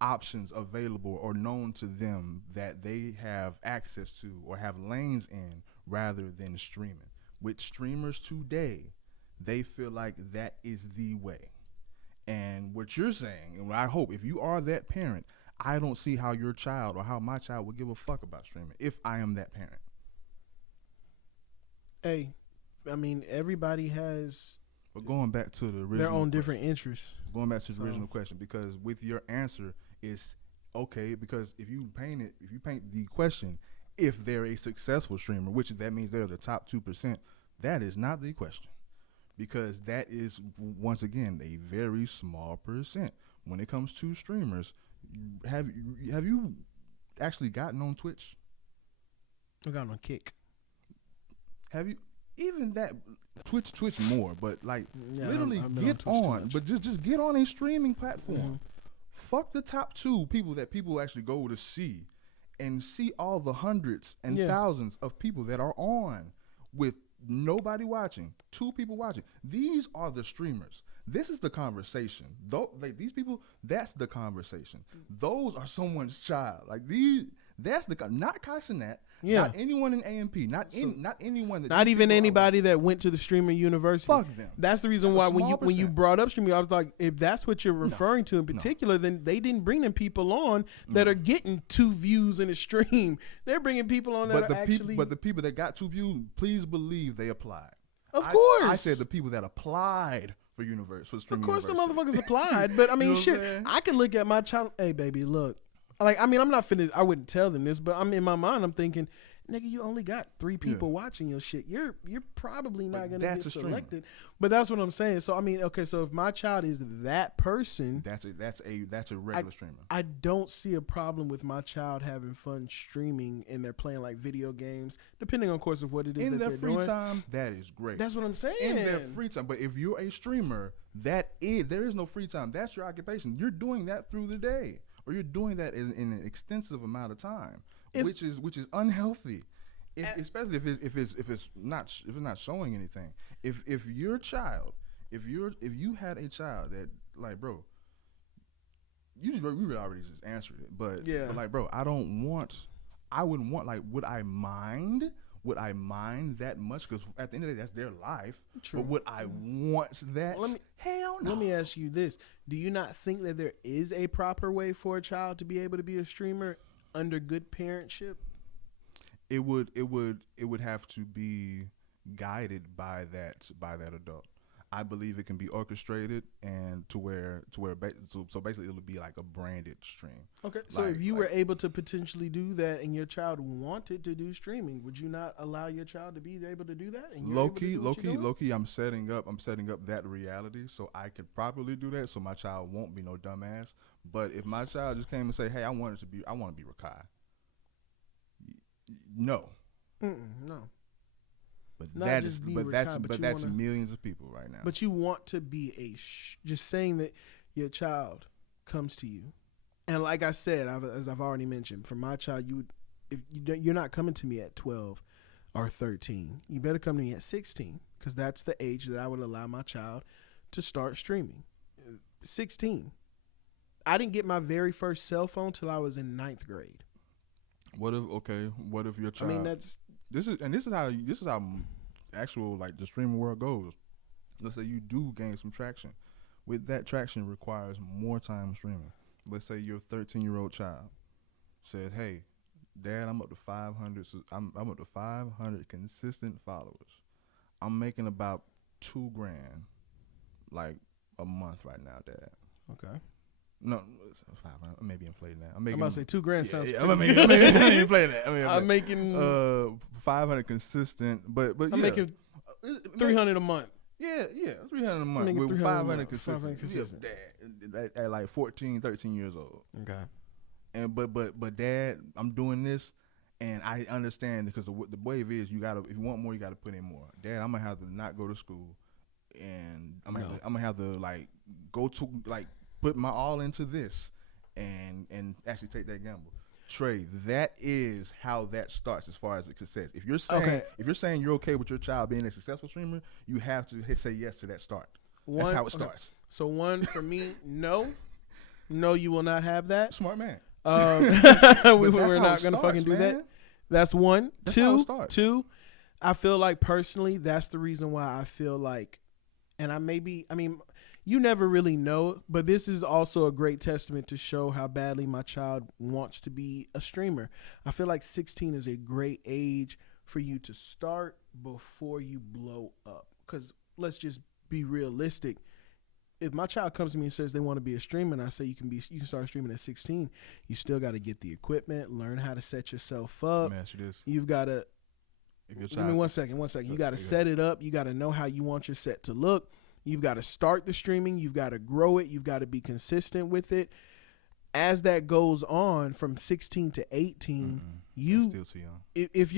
options available or known to them that they have access to or have lanes in rather than streaming. With streamers today, they feel like that is the way. And what you're saying, and I hope if you are that parent, I don't see how your child or how my child would give a fuck about streaming if I am that parent. Hey, I mean, everybody has But going back to the original their own different interests. Going back to the original question, because with your answer is okay, because if you paint the question, if they're a successful streamer, which that means they're the top 2%, that is not the question. Because that is, once again, a very small percent. When it comes to streamers, have you actually gotten on Twitch? I got on Kick. Have you even that Twitch more? But like literally I've been get on, but just get on a streaming platform. Mm-hmm. Fuck the top 2 people that people actually go to see, and see all the hundreds and thousands of people that are on with nobody watching, 2 people watching. These are the streamers. This is the conversation. These people, that's the conversation. Those are someone's child. Like that's not Cenat, not anyone in AMP, not anyone that. Not even anybody that went to the streaming university. Fuck them. That's the reason why when you brought up streaming, I was like, if that's what you're referring to in particular, then they didn't bring them people on that are getting 2 views in a stream. They're bringing people on that are actually. But the people that got 2 views, please believe they applied. Of course, I said the people that applied for streaming. Of course, the motherfuckers applied. But I mean, shit, I can look at my child. Hey, baby, look. Like, I mean, I'm not finished. I wouldn't tell them this, but I'm in my mind. I'm thinking, nigga, you only got 3 people watching your shit. You're probably not gonna get selected. But that's what I'm saying. So I mean, okay, so if my child is that person, that's a regular streamer. I don't see a problem with my child having fun streaming and they're playing like video games, depending on, of course, of what it is in that their they're doing. free time. That is great. That's what I'm saying. In their free time. But if you're a streamer, there is no free time. That's your occupation. You're doing that through the day, or you're doing that in an extensive amount of time, which is unhealthy. Especially if it's not showing anything. If you had a child that, like, bro, we already just answered it, but like, bro, I wouldn't want, like, would I mind that much? Because at the end of the day, that's their life. True. But would I want that? Hell no. Let me ask you this: do you not think that there is a proper way for a child to be able to be a streamer under good parentship? It would have to be guided by that adult. I believe it can be orchestrated and so basically it'll be like a branded stream. Okay, so if you were able to potentially do that and your child wanted to do streaming, would you not allow your child to be able to do that? And low key, I'm setting up that reality so I could properly do that, so my child won't be no dumbass. But if my child just came and say, "Hey, I want to be Rakai," no. No. But not that's millions of people right now. But you want to be just saying that your child comes to you, and like I said, as I've already mentioned, for my child, you're not coming to me at 12 or 13. You better come to me at 16, because that's the age that I would allow my child to start streaming. 16. I didn't get my very first cell phone till I was in 9th grade. What if your child? I mean, this is how actual, like, the streaming world goes. Let's say you do gain some traction. With that traction requires more time streaming. Let's say your 13-year-old child says, "Hey, Dad, I'm up to 500. So I'm up to 500 consistent followers. I'm making about $2,000 like a month right now, Dad." Okay. No, 500. I may be inflating that. I'm about to say $2,000 sounds. I mean, inflating that. I'm making 500 consistent, but I'm making 300 a month. Yeah, 300 a month with 500 consistent. Dad, at like 14, 13 years old. Okay. And but Dad, I'm doing this, and I understand, because the wave is, if you want more, you gotta put in more. Dad, I'm gonna have to not go to school, and I'm gonna have to like go to, like, put my all into this and actually take that gamble. Trey, that is how that starts as far as success. If you're saying you're okay with your child being a successful streamer, you have to say yes to that start. That's how it starts. So one for me, no, you will not have that. Smart man. We're not gonna fucking do that. That's one. Two. I feel like personally, that's the reason why I feel like, and you never really know, but this is also a great testament to show how badly my child wants to be a streamer. I feel like 16 is a great age for you to start before you blow up. Because let's just be realistic. If my child comes to me and says they want to be a streamer, and I say you can start streaming at 16, you still got to get the equipment, learn how to set yourself up. You've got to. Give me one second. You got to set it up. You got to know how you want your set to look. You've got to start the streaming. You've got to grow it. You've got to be consistent with it. As that goes on from 16 to 18, That's still too young. If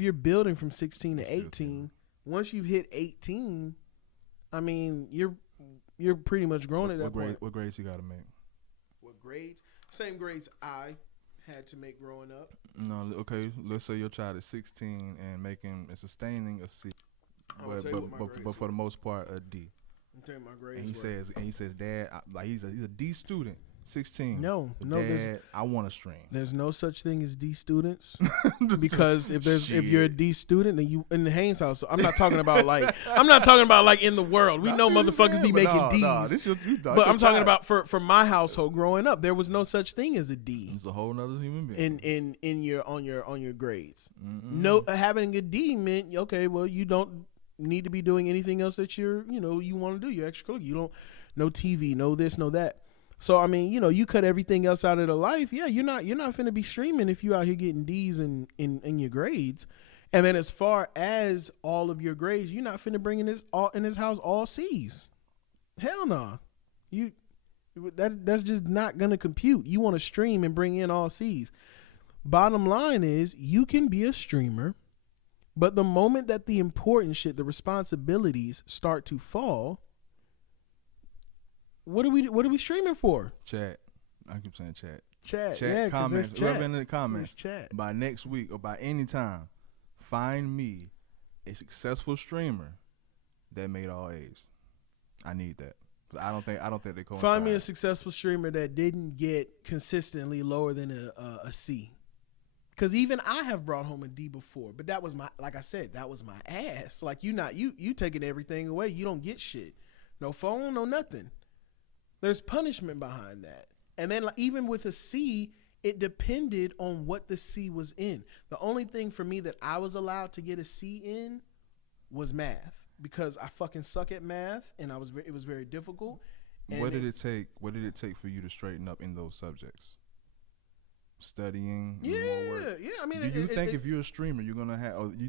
you're building from 16 to 18, once you hit 18, I mean, you're pretty much grown at that point. What grades you got to make? What grades? Same grades I had to make growing up. No, okay. Let's say your child is 16 and making and sustaining a C, but for the most part a D. I'm telling you my grades. And he says, Dad, like he's a D student, 16. No, Dad, I want to stream. There's no such thing as D students, because if you're a D student, then you in the Haynes house. So I'm not talking about like in the world. We know motherfuckers be making D's. But I'm talking about for my household growing up, there was no such thing as a D. It's a whole nother human being. In your grades. Mm-mm. No, having a D meant, okay, well, you don't need to be doing anything else that you want to do. Your extracurricular. You don't, no TV, no this, no that. So I mean, you cut everything else out of the life. Yeah, you're not finna be streaming if you out here getting D's in your grades. And then as far as all of your grades, you're not finna bring in this house all C's. Hell no. That's just not gonna compute. You want to stream and bring in all C's. Bottom line is, you can be a streamer, but the moment that the important shit, the responsibilities start to fall, what are we streaming for? Chat. I keep saying chat. Chat. Yeah, comments. Whoever in the comments. Chat. By next week or by any time, find me a successful streamer that made all A's. I need that. I don't think they coincide. Find me a successful streamer that didn't get consistently lower than a C. Because even I have brought home a D before, but that was like I said, that was my ass. Like you taking everything away. You don't get shit. No phone, no nothing. There's punishment behind that. And then even with a C, it depended on what the C was in. The only thing for me that I was allowed to get a C in was math, because I fucking suck at math, and it was very difficult. And what did it take? What did it take for you to straighten up in those subjects? Studying, more work. Yeah. I mean, do you think if you're a streamer, you're gonna have? Or do you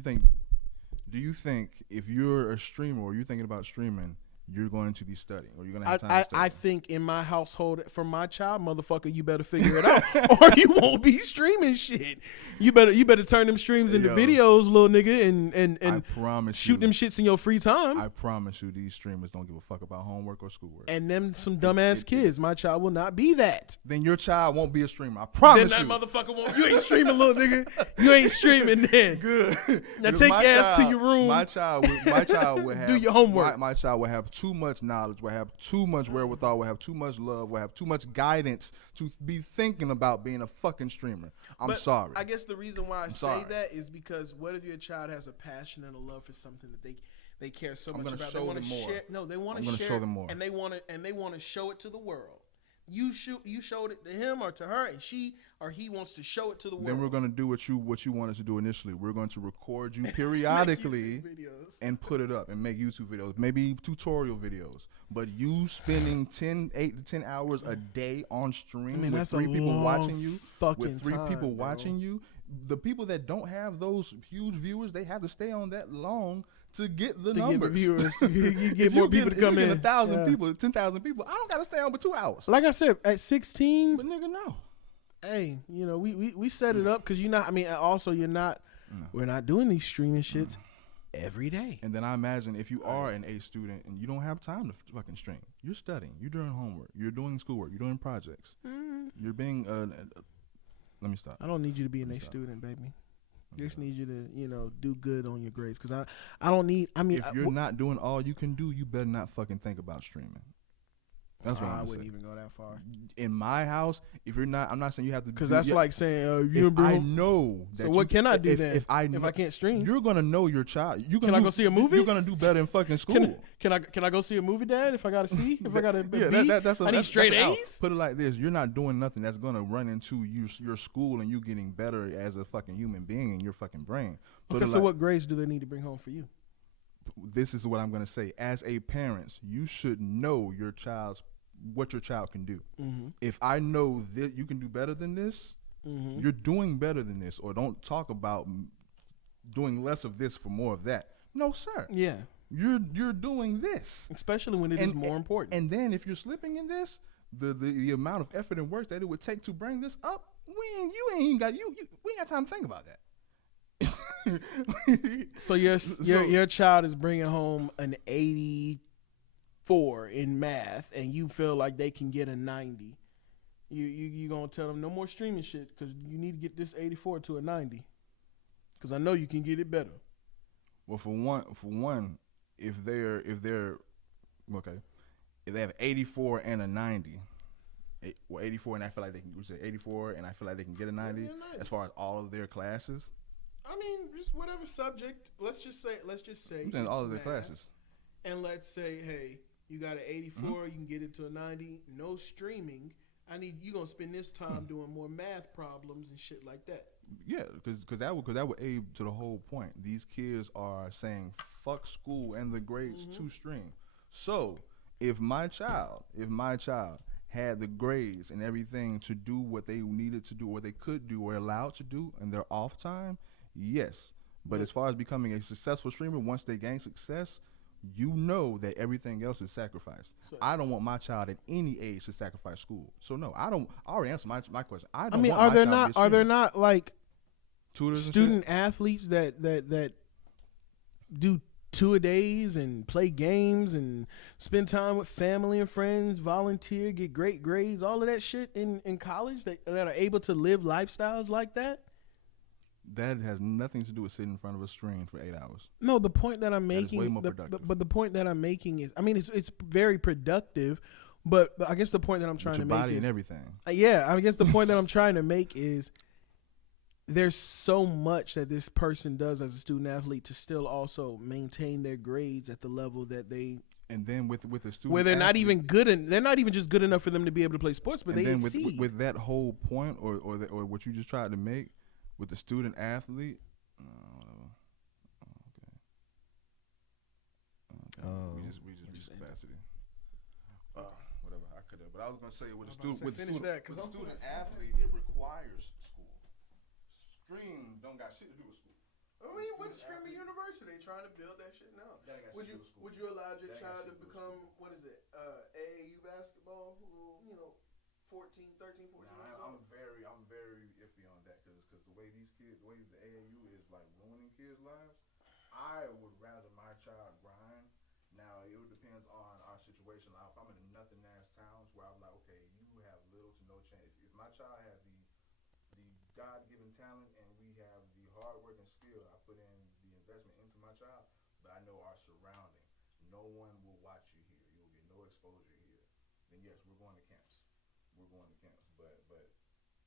think if you're a streamer or you're thinking about streaming, you're going to be studying, or you're going to have time to study? I think in my household, for my child, motherfucker, you better figure it out, or you won't be streaming shit. You better turn them streams into videos, little nigga, and I promise shoot them shits in your free time. I promise you, these streamers don't give a fuck about homework or schoolwork. And them some dumbass kids. My child will not be that. Then your child won't be a streamer. I promise then you. That motherfucker won't. You ain't streaming, little nigga. You ain't streaming then. Good. Now take your ass to your room. My child would have do your homework. My child would have too much knowledge, will have too much wherewithal, will have too much love, will have too much guidance to be thinking about being a fucking streamer. I'm sorry. I guess the reason why I say that is because what if your child has a passion and a love for something that they care so much about? They want to share. No, they want to share. Show them more. And they want to show it to the world. You showed it to him or to her, and she or he wants to show it to the world. Then we're going to do what you wanted to do initially. We're going to record you periodically and put it up and make YouTube videos, maybe tutorial videos. But you spending 8 to 10 hours a day on stream with 3 people watching you, the people that don't have those huge viewers, they have to stay on that long to get the numbers. Get the viewers. You get more people to come in. 1,000 people, 10,000 people. I don't got to stay on for 2 hours. Like I said, at 16. But nigga, no. Hey, we set it up because you're not. I mean, also you're not. No. We're not doing these streaming shits every day. And then I imagine if you are an A student and you don't have time to fucking stream, you're studying, you're doing homework, you're doing schoolwork, you're doing projects, you're being. Let me stop. I don't need you to be an A student, baby. I just need you to, do good on your grades. Because I don't need, if you're not doing all you can do, you better not fucking think about streaming. That's what I wouldn't even go that far. In my house, if you're not, I'm not saying you have to. Because that's like saying, I know that. So what can I do then? If I can't stream, you're gonna know your child. Can I go see a movie? You're gonna do better in fucking school. Can I go see a movie, Dad? If I got a C, if I got a B, I need straight A's. Put it like this: you're not doing nothing that's gonna run into your school and you getting better as a fucking human being in your fucking brain. Okay, so what grades do they need to bring home for you? This is what I'm gonna say. As a parent, you should know what your child can do. Mm-hmm. If I know that you can do better than this, you're doing better than this, or don't talk about doing less of this for more of that. No, sir. Yeah. You're doing this. Especially when it is more important. And then if you're slipping in this, the amount of effort and work that it would take to bring this up, we ain't got time to think about that. So your child is bringing home an 84 in math, and you feel like they can get a 90. You gonna tell them no more streaming shit because you need to get this 84 to a 90. Because I know you can get it better. Well, for one, if they have 84 and a 90, 84 and I feel like they can 84 and I feel like they can get a 90 as far as all of their classes. I mean, just whatever subject. Let's just say I'm saying all of their classes. And let's say, hey, you got an 84, you can get it to a 90. No streaming. You gonna spend this time doing more math problems and shit like that. Yeah, because that would aid to the whole point. These kids are saying fuck school and the grades to stream. So if my child had the grades and everything to do what they needed to do, or they could do, or allowed to do in their off time, yes. But as far as becoming a successful streamer, once they gain success, you know that everything else is sacrificed. So, I don't want my child at any age to sacrifice school. So no, I don't. I already answered my question. Are there not like tutors, student athletes that do 2-a-days and play games and spend time with family and friends, volunteer, get great grades, all of that shit in college that are able to live lifestyles like that? That has nothing to do with sitting in front of a screen for 8 hours. No, the point that I'm That is making, way more productive. but the point that I'm making is, I mean, it's very productive, but I guess the point that I'm trying With to your make body is, and everything. Yeah, I guess the point that I'm trying to make is there's so much that this person does as a student athlete to still also maintain their grades at the level that they. And then with the student, Where they're not athlete, even good, and they're not even just good enough for them to be able to play sports, but and they then exceed. with that whole point, or what you just tried to make with the student athlete. We just reached capacity. Whatever, I could have, but I was gonna say with the student athlete, it requires school. Stream don't got shit to do with school. I mean, what's Streamer University? They trying to build that shit now. Would you allow your child to become, what is it, AAU basketball? Who, 13, 14 years old? I'm very iffy on that because the way the AAU is like ruining kids' lives, I would rather my child grind. Now it depends on our situation. If I'm in a nothing ass towns where I'm like, okay, you have little to no chance. If my child has the God-given talent and we have the hard work and skill, I put in the investment into my child, but I know our surrounding. No one will watch you here. You'll get no exposure here. Then yes, we're going to camps. But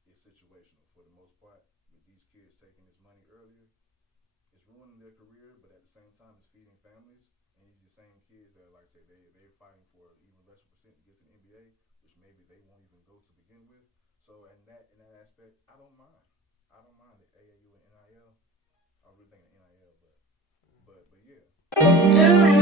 it's situational for the most part. With these kids taking this money earlier, it's ruining their career, but at the same time, it's feeding families. And these are the same kids that, like I say, they're fighting for even lesser percent to get to the NBA, which maybe they won't even go to begin with. So in that aspect, I don't mind the AAU and NIL. I was really thinking NIL, but yeah.